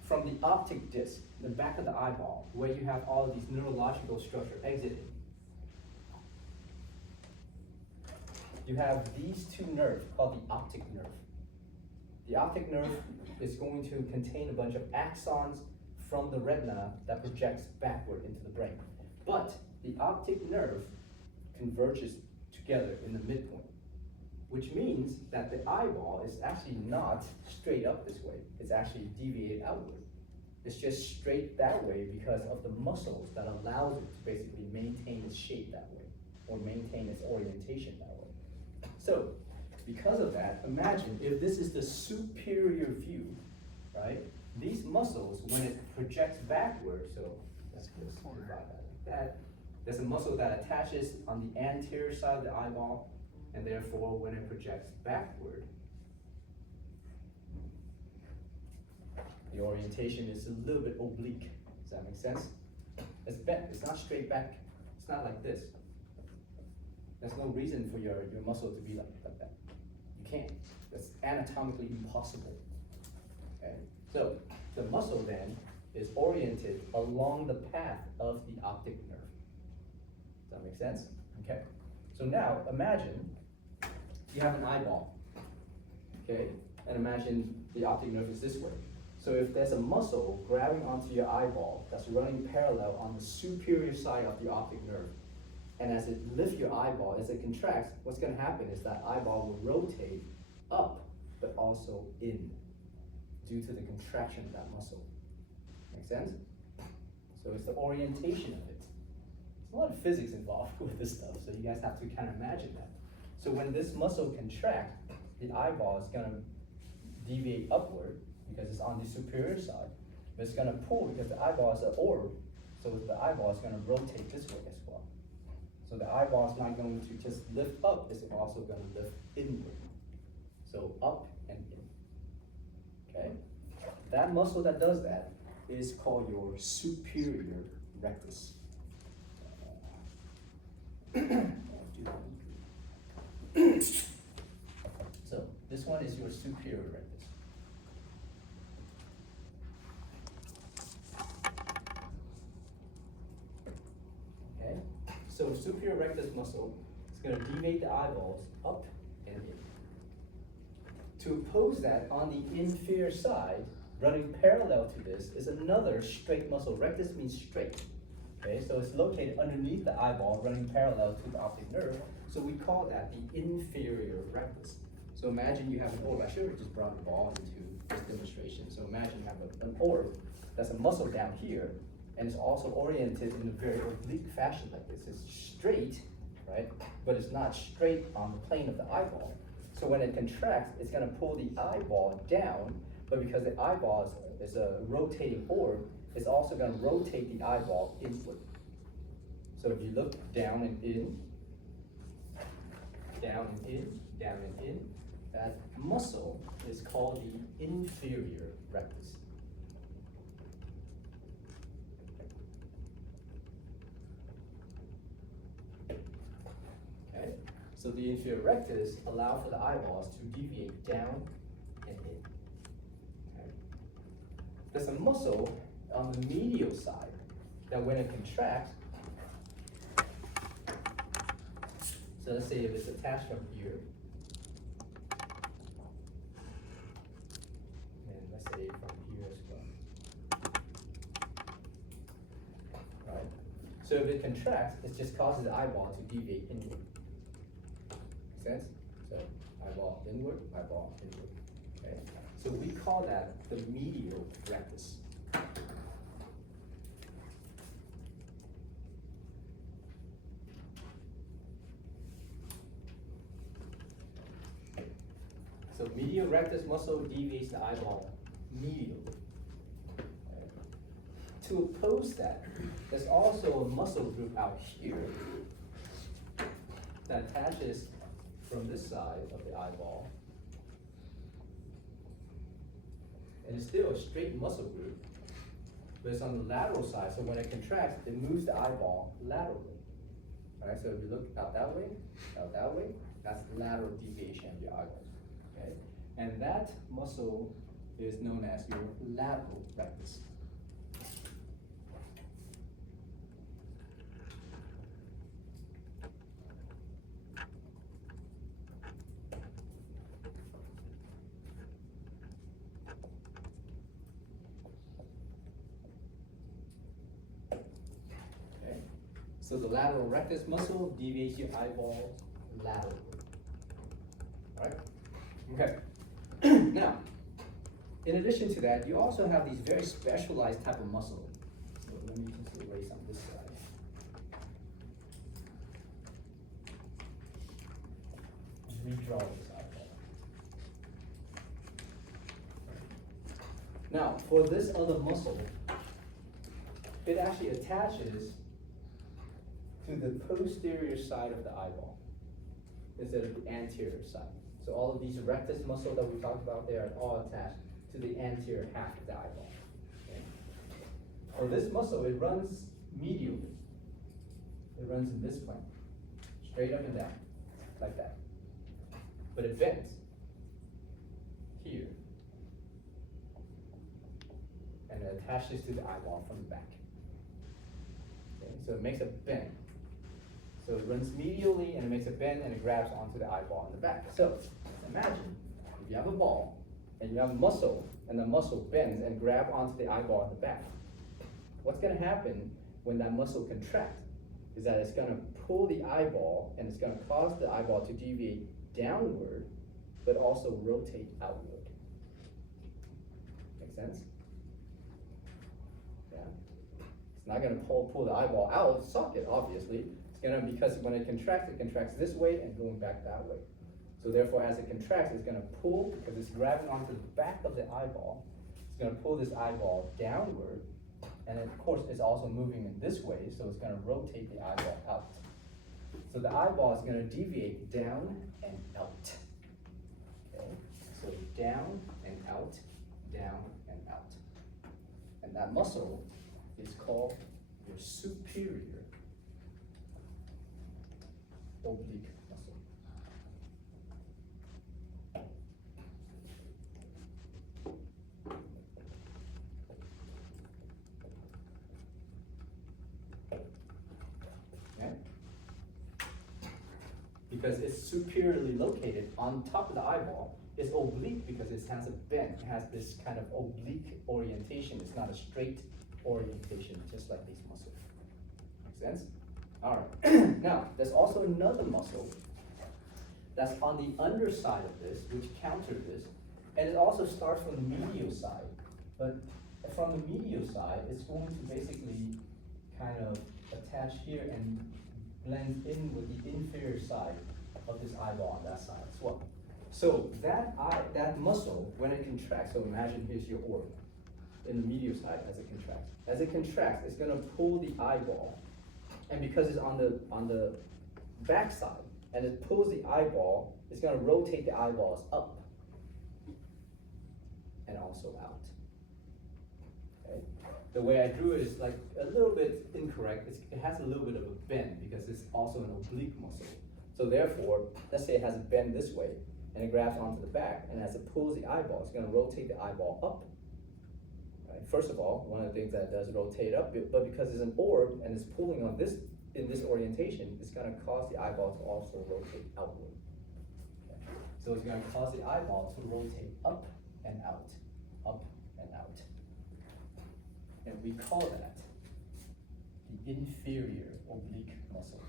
from the optic disc, the back of the eyeball, where you have all of these neurological structure exiting, you have these 2 nerves called the optic nerve. The optic nerve is going to contain a bunch of axons from the retina that projects backward into the brain. But the optic nerve converges together in the midpoint, which means that the eyeball is actually not straight up this way. It's actually deviated outward. It's just straight that way because of the muscles that allows it to basically maintain its shape that way, or maintain its orientation that way. So, because of that, imagine if this is the superior view, right? These muscles, when it projects backward, so let's just divide that like that. There's a muscle that attaches on the anterior side of the eyeball, and therefore when it projects backward, the orientation is a little bit oblique. Does that make sense? It's bent, it's not straight back. It's not like this. There's no reason for your muscle to be like that. You can't. That's anatomically impossible. Okay? So the muscle then is oriented along the path of the optic nerve. Does that make sense? Okay. So now imagine you have an eyeball, okay? And imagine the optic nerve is this way. So if there's a muscle grabbing onto your eyeball that's running parallel on the superior side of the optic nerve, and as it lifts your eyeball, as it contracts, what's gonna happen is that eyeball will rotate up, but also in, due to the contraction of that muscle. Make sense? So it's the orientation of it. There's a lot of physics involved with this stuff, so you guys have to kind of imagine that. So when this muscle contracts, the eyeball is gonna deviate upward because it's on the superior side, but it's gonna pull because the eyeball is an orb, so the eyeball is gonna rotate this way as well. So the eyeball is not going to just lift up, it's also gonna lift inward. So up and in, okay? That muscle that does that is called your superior rectus. So this one is your superior rectus. Okay, so superior rectus muscle is going to deviate the eyeballs up and in. To oppose that, on the inferior side, running parallel to this, is another straight muscle. Rectus means straight. Okay, so it's located underneath the eyeball, running parallel to the optic nerve. So we call that the inferior rectus. So imagine you have an orb. I should have just brought the ball into this demonstration. So imagine you have an orb that's a muscle down here, and it's also oriented in a very oblique fashion like this. It's straight, right? But it's not straight on the plane of the eyeball. So when it contracts, it's gonna pull the eyeball down, but because the eyeball is a rotating orb, it's also gonna rotate the eyeball inward. So if you look down and in, down and in, down and in, that muscle is called the inferior rectus. Okay, so the inferior rectus allows for the eyeballs to deviate down and in. Okay. There's a muscle on the medial side that when it contracts, so let's say if it's attached from here, and let's say from here as well. Right? So if it contracts, it just causes the eyeball to deviate inward. Make sense? So eyeball inward, eyeball inward. Okay? So we call that the medial rectus. So medial rectus muscle deviates the eyeball medially. Okay. To oppose that, there's also a muscle group out here that attaches from this side of the eyeball. And it's still a straight muscle group, but it's on the lateral side, so when it contracts, it moves the eyeball laterally. Right? So if you look out that way, that's lateral deviation of your eyeball. Okay? And that muscle is known as your lateral rectus. Okay? So the lateral rectus muscle deviates your eyeball laterally. Right? Okay. Now, in addition to that, you also have these very specialized type of muscle. So let me just erase on this side. Just redraw this eyeball. Now, for this other muscle, it actually attaches to the posterior side of the eyeball instead of the anterior side. So all of these rectus muscle that we talked about there are all attached to the anterior half of the eyeball. Okay? For this muscle, it runs medially. It runs in this plane, straight up and down, like that. But it bends here and it attaches to the eyeball from the back. Okay, so it makes a bend. So it runs medially and it makes a bend and it grabs onto the eyeball in the back. So imagine if you have a ball and you have a muscle and the muscle bends and grabs onto the eyeball in the back. What's going to happen when that muscle contracts is that it's going to pull the eyeball and it's going to cause the eyeball to deviate downward but also rotate outward. Make sense? Yeah. It's not going to pull the eyeball out of the socket, obviously. It's going to, because when it contracts this way and going back that way. So therefore, as it contracts, it's going to pull, because it's grabbing onto the back of the eyeball, it's going to pull this eyeball downward, and of course, it's also moving in this way, so it's going to rotate the eyeball out. So the eyeball is going to deviate down and out. Okay, so down and out, down and out. And that muscle is called your superior oblique muscle. Okay? Because it's superiorly located on top of the eyeball. It's oblique because it has a bend. It has this kind of oblique orientation. It's not a straight orientation, just like these muscles. Make sense? All right. Now, there's also another muscle that's on the underside of this, which counters this, and it also starts from the medial side. But from the medial side, it's going to basically kind of attach here and blend in with the inferior side of this eyeball on that side as well. So that muscle, when it contracts, so imagine here's your orb in the medial side as it contracts. As it contracts, it's gonna pull the eyeball, and because it's on the back side, and it pulls the eyeball, it's gonna rotate the eyeballs up and also out. Okay? The way I drew it is like a little bit incorrect. It has a little bit of a bend because it's also an oblique muscle. So therefore, let's say it has a bend this way, and it grabs onto the back, and as it pulls the eyeball, it's gonna rotate the eyeball up. Right? First of all, one of the things that it does is rotate up, but because it's an orb and it's pulling on this, in this orientation, it's gonna cause the eyeball to also rotate outward. Okay? So it's gonna cause the eyeball to rotate up and out, up and out. And we call that the inferior oblique muscle.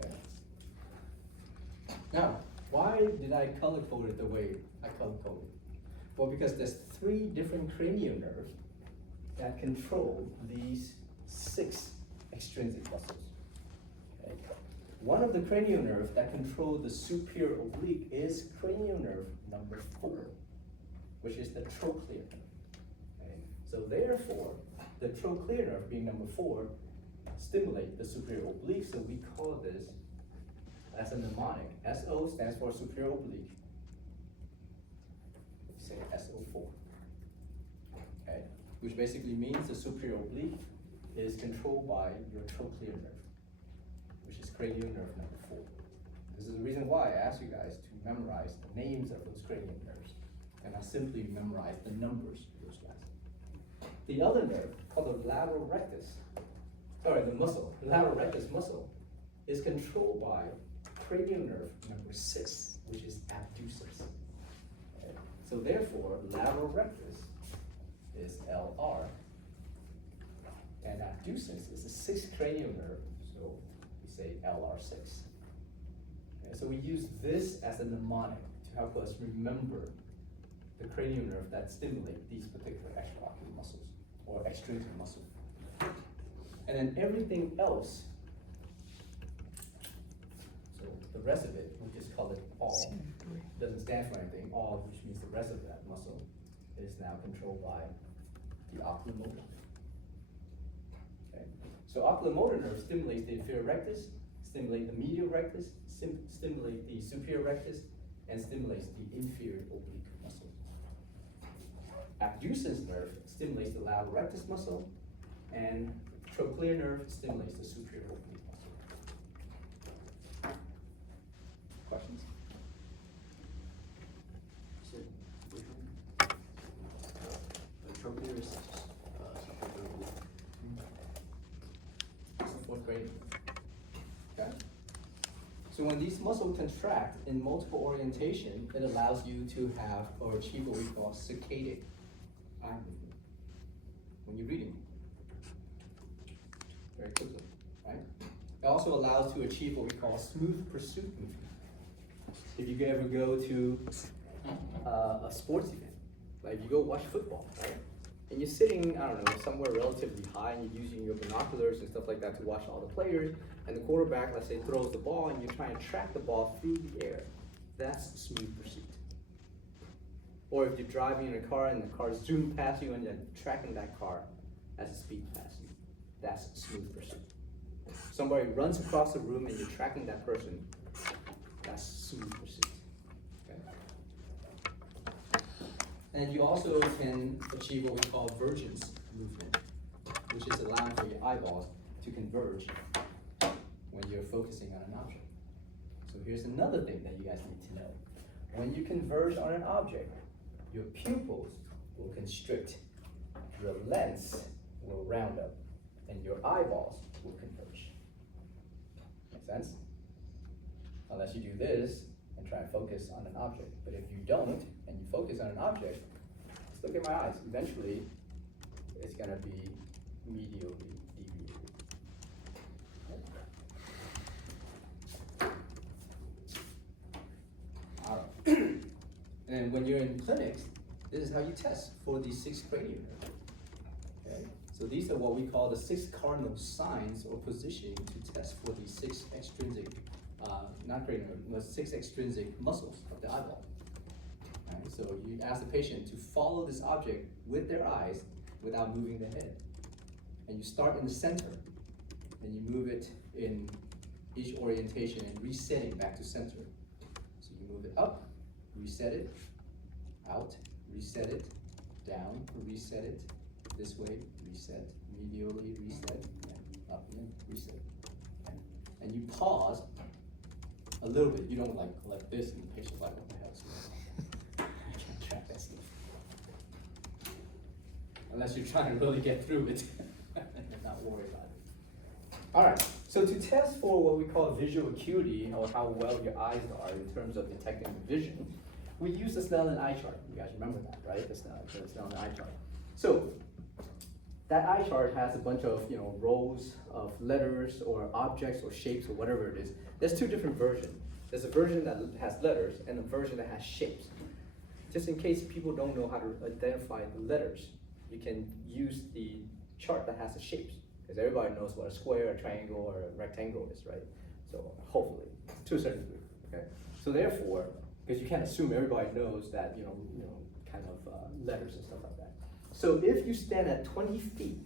Okay. Now, why did I color code it the way I color coded? Well, because there's 3 different cranial nerves that control these 6 extrinsic muscles. Okay. One of the cranial nerves that control the superior oblique is cranial nerve number 4, which is the trochlear nerve. Okay. So therefore, the trochlear nerve being number 4 stimulates the superior oblique, so we call this as a mnemonic. SO stands for superior oblique. Say SO4. Okay. Which basically means the superior oblique is controlled by your trochlear nerve, which is cranial nerve number 4. This is the reason why I asked you guys to memorize the names of those cranial nerves, and not simply memorize the numbers of those guys. The other nerve, called the lateral rectus, the muscle, the lateral rectus muscle, is controlled by cranial nerve number 6, which is abducens. Okay. So therefore, lateral rectus is LR, and abducens is the 6th cranial nerve, so we say LR6. Okay, so we use this as a mnemonic to help us remember the cranial nerve that stimulate these particular extraocular muscles, or extrinsic muscles. And then everything else, so the rest of it, we just call it all. Doesn't stand for anything, all, which means the rest of that muscle is now controlled by the oculomotor. Okay. So oculomotor nerve stimulates the inferior rectus, stimulates the medial rectus, stimulates the superior rectus, and stimulates the inferior oblique muscle. Abducens nerve stimulates the lateral rectus muscle, and trochlear nerve stimulates the superior oblique muscle. Questions? So, which one? The trochlear is It's in fourth grade. Okay. So when these muscles contract in multiple orientation, it allows you to have or achieve what we call saccadic eye movement when you're reading very quickly, right? It also allows to achieve what we call smooth pursuit movement. If you ever go to a sports event, like if you go watch football, right? And you're sitting, I don't know, somewhere relatively high and you're using your binoculars and stuff like that to watch all the players, and the quarterback, let's say, throws the ball and you're trying to track the ball through the air. That's smooth pursuit. Or if you're driving in a car and the car zooms past you and you're tracking that car as it speeds past you, that's smooth pursuit. Somebody runs across the room and you're tracking that person, that's smooth pursuit. Okay? And you also can achieve what we call vergence movement, which is allowing for your eyeballs to converge when you're focusing on an object. So here's another thing that you guys need to know. When you converge on an object, your pupils will constrict, your lens will round up, and your eyeballs will converge. Make sense? Unless you do this and try and focus on an object. But if you don't, and you focus on an object, just look at my eyes. Eventually, it's gonna be medially deviated. All right. And when you're in clinics, this is how you test for the 6 cranial nerve. Okay? So these are what we call the 6 cardinal signs or positioning to test for the 6 extrinsic, not cranial nerve, but 6 extrinsic muscles of the eyeball. Okay? So you ask the patient to follow this object with their eyes without moving the head. And you start in the center, and you move it in each orientation and resetting back to center. So you move it up, reset it, out, reset it, down, reset it, this way, reset, medially, reset, and up, and reset. Okay. And you pause a little bit. You don't like this, and the patient's like, what the hell is this? I can't track that stuff. Unless you're trying to really get through it and not worry about it. All right, so to test for what we call visual acuity, or how well your eyes are in terms of detecting vision, we use the Snellen eye chart. You guys remember that, right? The Snellen eye chart. So that eye chart has a bunch of rows of letters or objects or shapes or whatever it is. There's 2 different versions. There's a version that has letters and a version that has shapes. Just in case people don't know how to identify the letters, you can use the chart that has the shapes, because everybody knows what a square, a triangle, or a rectangle is, right? So hopefully, to a certain degree, okay? So therefore, because you can't assume everybody knows that, kind of letters and stuff like that. So if you stand at 20 feet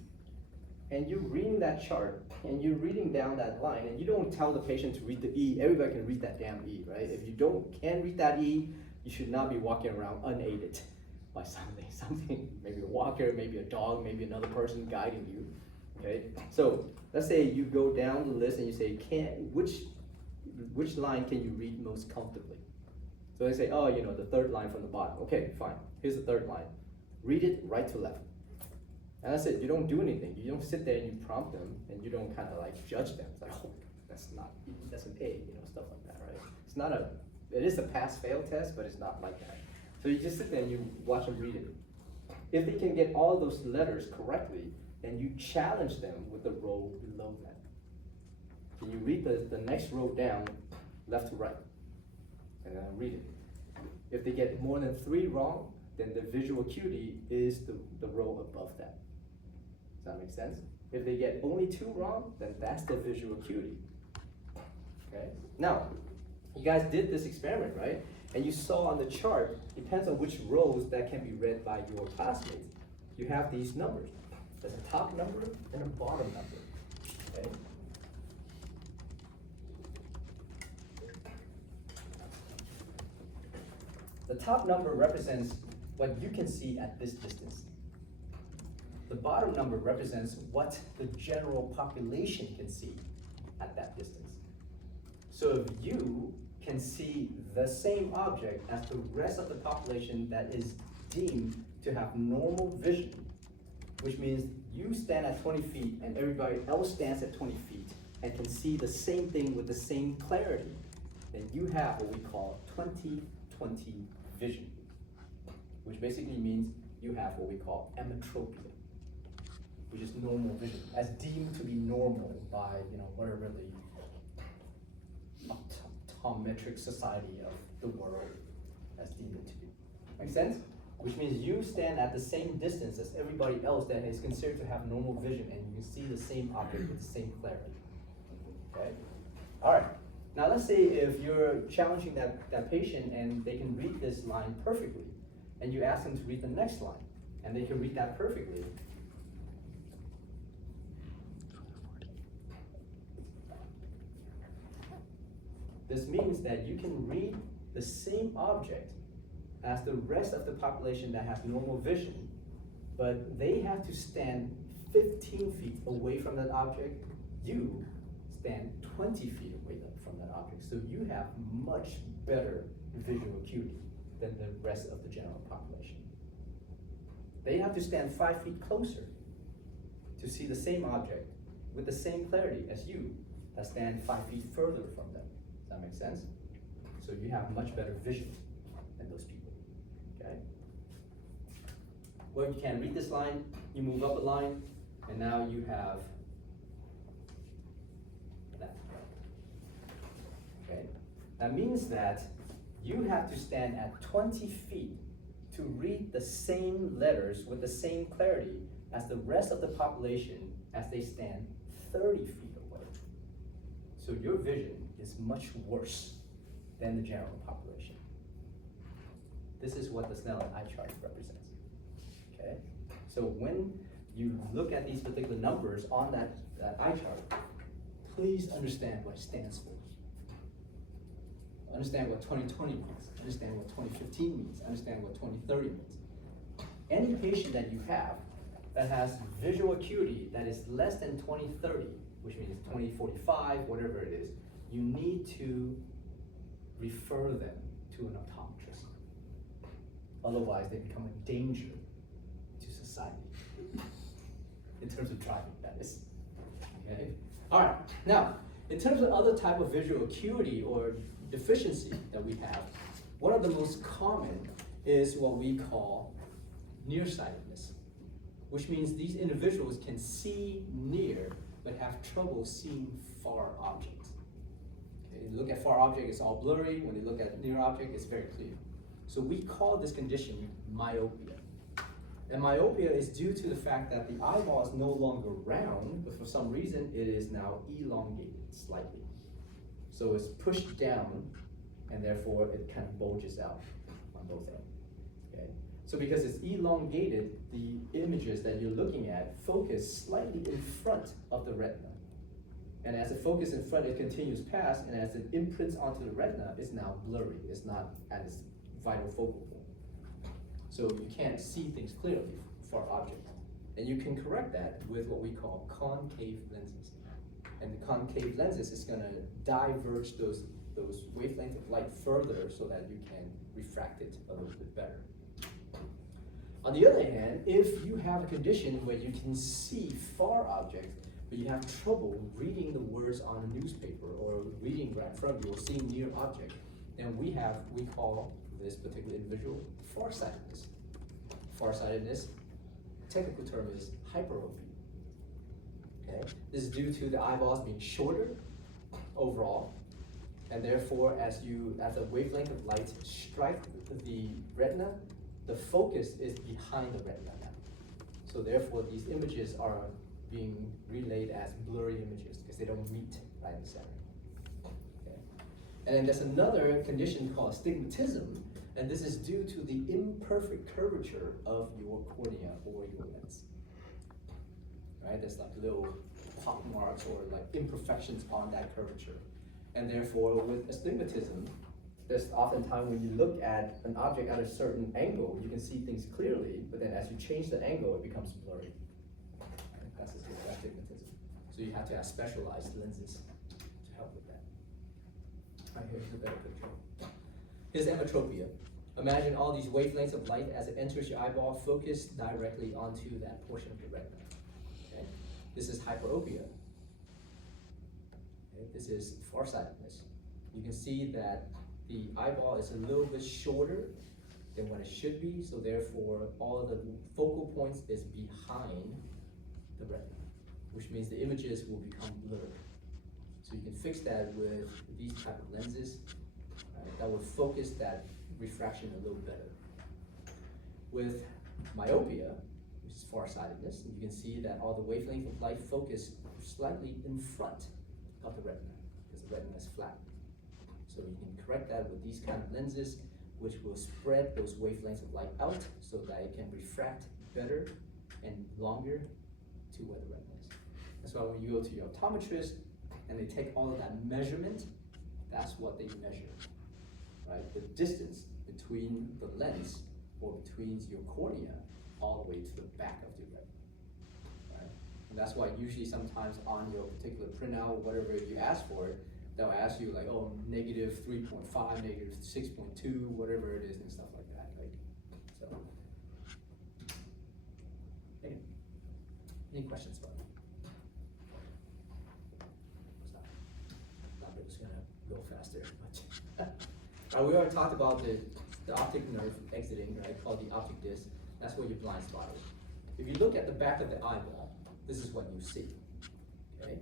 and you're reading that chart and you're reading down that line and you don't tell the patient to read the E, everybody can read that damn E, right? If you can't read that E, you should not be walking around unaided by something, maybe a walker, maybe a dog, maybe another person guiding you, okay? So let's say you go down the list and you say, which line can you read most comfortably? So they say, oh, the 3rd line from the bottom. Okay, fine. Here's the 3rd line. Read it right to left. And that's it. You don't do anything. You don't sit there and you prompt them, and you don't kind of like judge them. It's like, oh, that's an A, stuff like that, right? It's not it is a pass-fail test, but it's not like that. So you just sit there and you watch them read it. If they can get all those letters correctly, then you challenge them with the row below that. So you read the next row down, left to right, and then read it. If they get more than 3 wrong, then the visual acuity is the row above that. Does that make sense? If they get only 2 wrong, then that's the visual acuity. Okay? Now, you guys did this experiment, right? And you saw on the chart, depends on which rows that can be read by your classmates. You have these numbers. There's a top number and a bottom number. Okay? The top number represents what you can see at this distance. The bottom number represents what the general population can see at that distance. So if you can see the same object as the rest of the population that is deemed to have normal vision, which means you stand at 20 feet and everybody else stands at 20 feet and can see the same thing with the same clarity, then you have what we call 20/20 vision, which basically means you have what we call emmetropia, which is normal vision, as deemed to be normal by, whatever the optometric society of the world has deemed it to be. Make sense? Which means you stand at the same distance as everybody else that is considered to have normal vision, and you can see the same object with the same clarity. Okay? All right. Now let's say if you're challenging that patient and they can read this line perfectly, and you ask them to read the next line, and they can read that perfectly. This means that you can read the same object as the rest of the population that have normal vision, but they have to stand 15 feet away from that object. You stand 20 feet away from that object. So you have much better visual acuity than the rest of the general population. They have to stand 5 feet closer to see the same object with the same clarity as you that stand 5 feet further from them. Does that make sense? So you have much better vision than those people, okay? Well, you can't read this line, you move up a line, and now you have that, okay? That means that you have to stand at 20 feet to read the same letters with the same clarity as the rest of the population as they stand 30 feet away. So your vision is much worse than the general population. This is what the Snellen eye chart represents, okay? So when you look at these particular numbers on that eye chart, please understand what it stands for. Understand what 2020 means, understand what 2015 means, understand what 2030 means. Any patient that you have that has visual acuity that is less than 2030, which means 2045, whatever it is, you need to refer them to an optometrist. Otherwise, they become a danger to society. In terms of driving, that is. Okay? All right, now, in terms of other type of visual acuity or deficiency that we have, one of the most common is what we call nearsightedness, which means these individuals can see near but have trouble seeing far objects. Okay, you look at far object, it's all blurry. When you look at near object, it's very clear. So we call this condition myopia. And myopia is due to the fact that the eyeball is no longer round, but for some reason it is now elongated slightly. So it's pushed down, and therefore it kind of bulges out on both ends. Okay? So because it's elongated, the images that you're looking at focus slightly in front of the retina. And as it focuses in front, it continues past, and as it imprints onto the retina, it's now blurry. It's not at its vital focal point. So you can't see things clearly for objects. And you can correct that with what we call concave lenses. And the concave lenses is gonna diverge those wavelengths of light further so that you can refract it a little bit better. On the other hand, if you have a condition where you can see far objects, but you have trouble reading the words on a newspaper or reading right in front of you or seeing near objects, then we call this particular individual farsightedness. Farsightedness, technical term is hyperopia. Okay? This is due to the eyeballs being shorter overall, and therefore as a wavelength of light strike the retina, the focus is behind the retina now. So therefore these images are being relayed as blurry images because they don't meet right in the center. Okay? And then there's another condition called astigmatism, and this is due to the imperfect curvature of your cornea or your lens. Right? There's like little pock marks or like imperfections on that curvature. And therefore with astigmatism, there's oftentimes when you look at an object at a certain angle, you can see things clearly, but then as you change the angle, it becomes blurry. So you have to have specialized lenses to help with that. All right, here's a better picture. Here's emmetropia. Imagine all these wavelengths of light as it enters your eyeball, focus directly onto that portion of the retina. Okay? This is hyperopia. Okay? This is farsightedness. You can see that the eyeball is a little bit shorter than what it should be, so therefore all of the focal points is behind the retina, which means the images will become blurred. So you can fix that with these type of lenses that will focus that refraction a little better. With myopia, which is farsightedness, you can see that all the wavelengths of light focus slightly in front of the retina, because the retina is flat. So you can correct that with these kind of lenses, which will spread those wavelengths of light out so that it can refract better and longer to where the retina is. That's why when you go to your optometrist and they take all of that measurement, that's what they measure, right? The distance between the lens or between your cornea all the way to the back of the retina, right? And that's why usually sometimes on your particular printout, whatever you ask for it, they'll ask you like, oh, negative 3.5, negative 6.2, whatever it is and stuff like that, right? So, any questions about it? Thought it was gonna go faster, but we already talked about the optic nerve exiting, right, called the optic disc. That's where your blind spot is. If you look at the back of the eyeball, this is what you see, okay?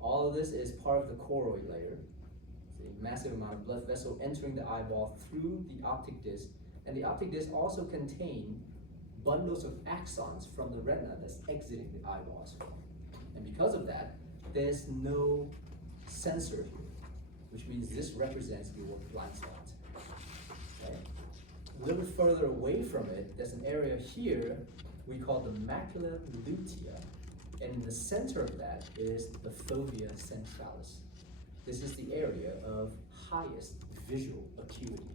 All of this is part of the choroid layer. It's a massive amount of blood vessel entering the eyeball through the optic disc. And the optic disc also contains bundles of axons from the retina that's exiting the eyeball as well. And because of that, there's no sensor here, which means this represents your blind spot. Okay? A little bit further away from it, there's an area here we call the macula lutea. And in the center of that is the fovea centralis. This is the area of highest visual acuity.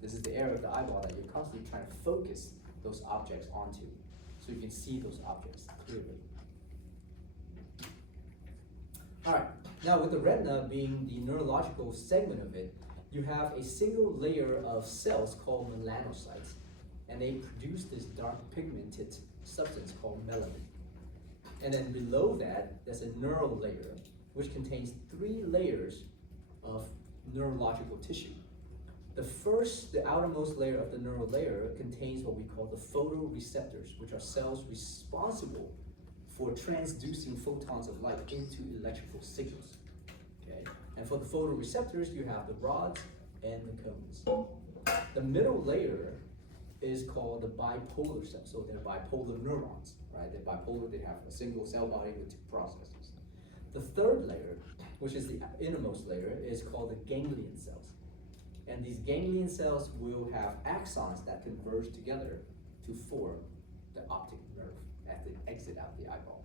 This is the area of the eyeball that you're constantly trying to focus those objects onto, so you can see those objects clearly. All right, now with the retina being the neurological segment of it, you have a single layer of cells called melanocytes, and they produce this dark pigmented substance called melanin. And then below that, there's a neural layer, which contains 3 layers of neurological tissue. The outermost layer of the neural layer contains what we call the photoreceptors, which are cells responsible for transducing photons of light into electrical signals, okay? And for the photoreceptors, you have the rods and the cones. The middle layer is called the bipolar cell, so they're bipolar neurons, right? They're bipolar, they have a single cell body with 2 processes. The third layer, which is the innermost layer, is called the ganglion cells. And these ganglion cells will have axons that converge together to form the optic nerve as they exit out the eyeball.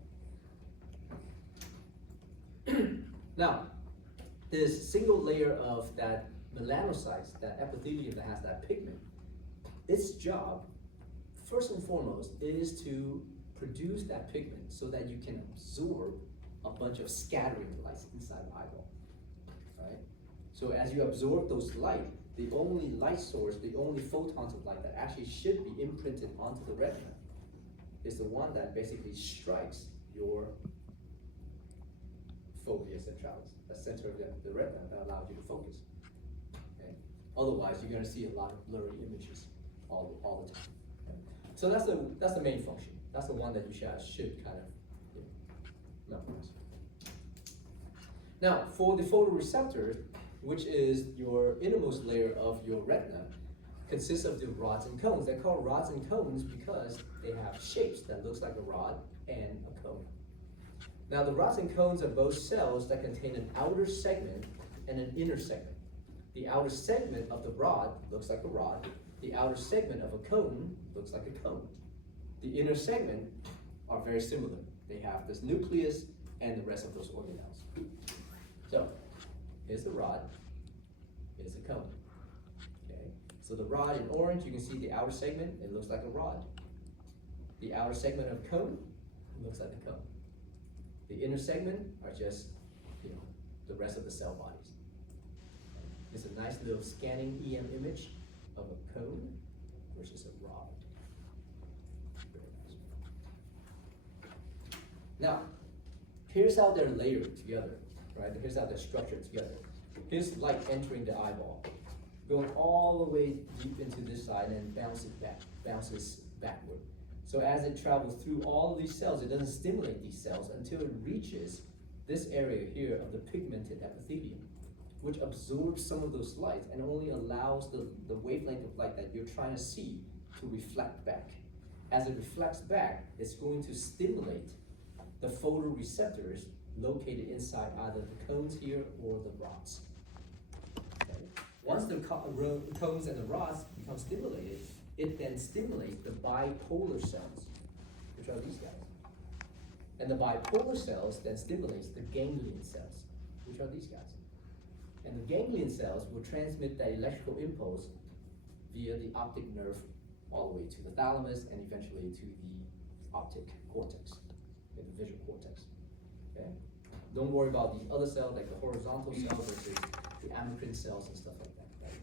Now, this single layer of that melanocytes, that epithelium that has that pigment, its job, first and foremost, is to produce that pigment so that you can absorb a bunch of scattering lights inside the eyeball, right? So as you absorb those light, the only light source, the only photons of light that actually should be imprinted onto the retina is the one that basically strikes your fovea centralis, the center of the retina that allows you to focus. Okay? Otherwise, you're going to see a lot of blurry images all the time. Okay? So that's the main function. That's the one that you should kind of memorize. Now, for the photoreceptor, which is your innermost layer of your retina, consists of the rods and cones. They're called rods and cones because they have shapes that looks like a rod and a cone. Now, the rods and cones are both cells that contain an outer segment and an inner segment. The outer segment of the rod looks like a rod. The outer segment of a cone looks like a cone. The inner segment are very similar. They have this nucleus and the rest of those organelles. So, here's the rod, here's the cone. Okay? So the rod in orange, you can see the outer segment, it looks like a rod. The outer segment of cone looks like a cone. The inner segment are just, you know, the rest of the cell bodies. It's a nice little scanning EM image of a cone versus a rod. Very nice. Now, here's how they're layered together, right? Here's how they're structured together. Here's light entering the eyeball, going all the way deep into this side and bounces backward. So as it travels through all of these cells, it doesn't stimulate these cells until it reaches this area here of the pigmented epithelium, which absorbs some of those lights and only allows the wavelength of light that you're trying to see to reflect back. As it reflects back, it's going to stimulate the photoreceptors located inside either the cones here or the rods. Okay? Once the cones and the rods become stimulated, it then stimulates the bipolar cells, which are these guys. And the bipolar cells then stimulates the ganglion cells, which are these guys. And the ganglion cells will transmit that electrical impulse via the optic nerve all the way to the thalamus and eventually to the optic cortex, the visual cortex. Okay? Don't worry about these other cells like the horizontal cells versus the amacrine cells and stuff like that. Right?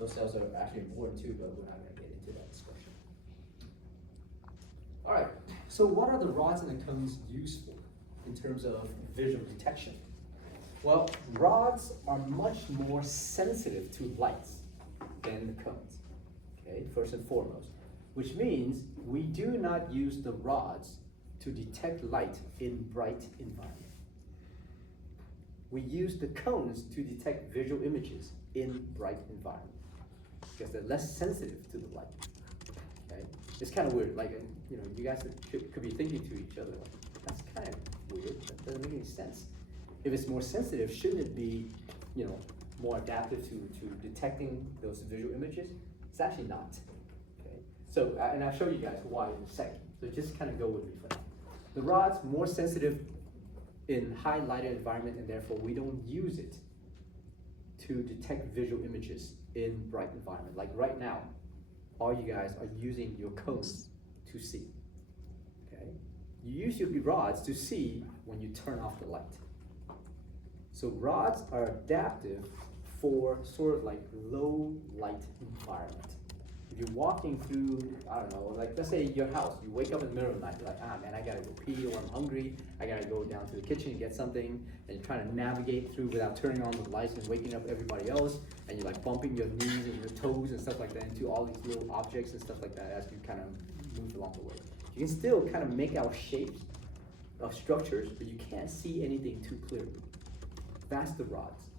Those cells are actually important too, but we're not going to get into that discussion. All right, so what are the rods and the cones used for in terms of visual detection? Well, rods are much more sensitive to lights than the cones, okay, first and foremost, which means we do not use the rods to detect light in bright environment. We use the cones to detect visual images in bright environment because they're less sensitive to the light. Okay? It's kind of weird, like, you know, you guys could be thinking to each other, like, that's kind of weird, that doesn't make any sense. If it's more sensitive, shouldn't it be, you know, more adaptive to detecting those visual images? It's actually not, okay? So, and I'll show you guys why in a second, so just kind of go with me for now. The rod's more sensitive in high lighted environment, and therefore we don't use it to detect visual images in bright environment. Like right now, all you guys are using your cones to see, okay? You use your rods to see when you turn off the light. So rods are adaptive for sort of like low light environment. If you're walking through, I don't know, like let's say your house, you wake up in the middle of the night, you're like, ah man, I gotta go pee or I'm hungry, I gotta go down to the kitchen and get something, and you're trying to navigate through without turning on the lights and waking up everybody else, and you're like bumping your knees and your toes and stuff like that into all these little objects and stuff like that as you kind of move along the way. You can still kind of make out shapes of structures, but you can't see anything too clearly. That's the rods.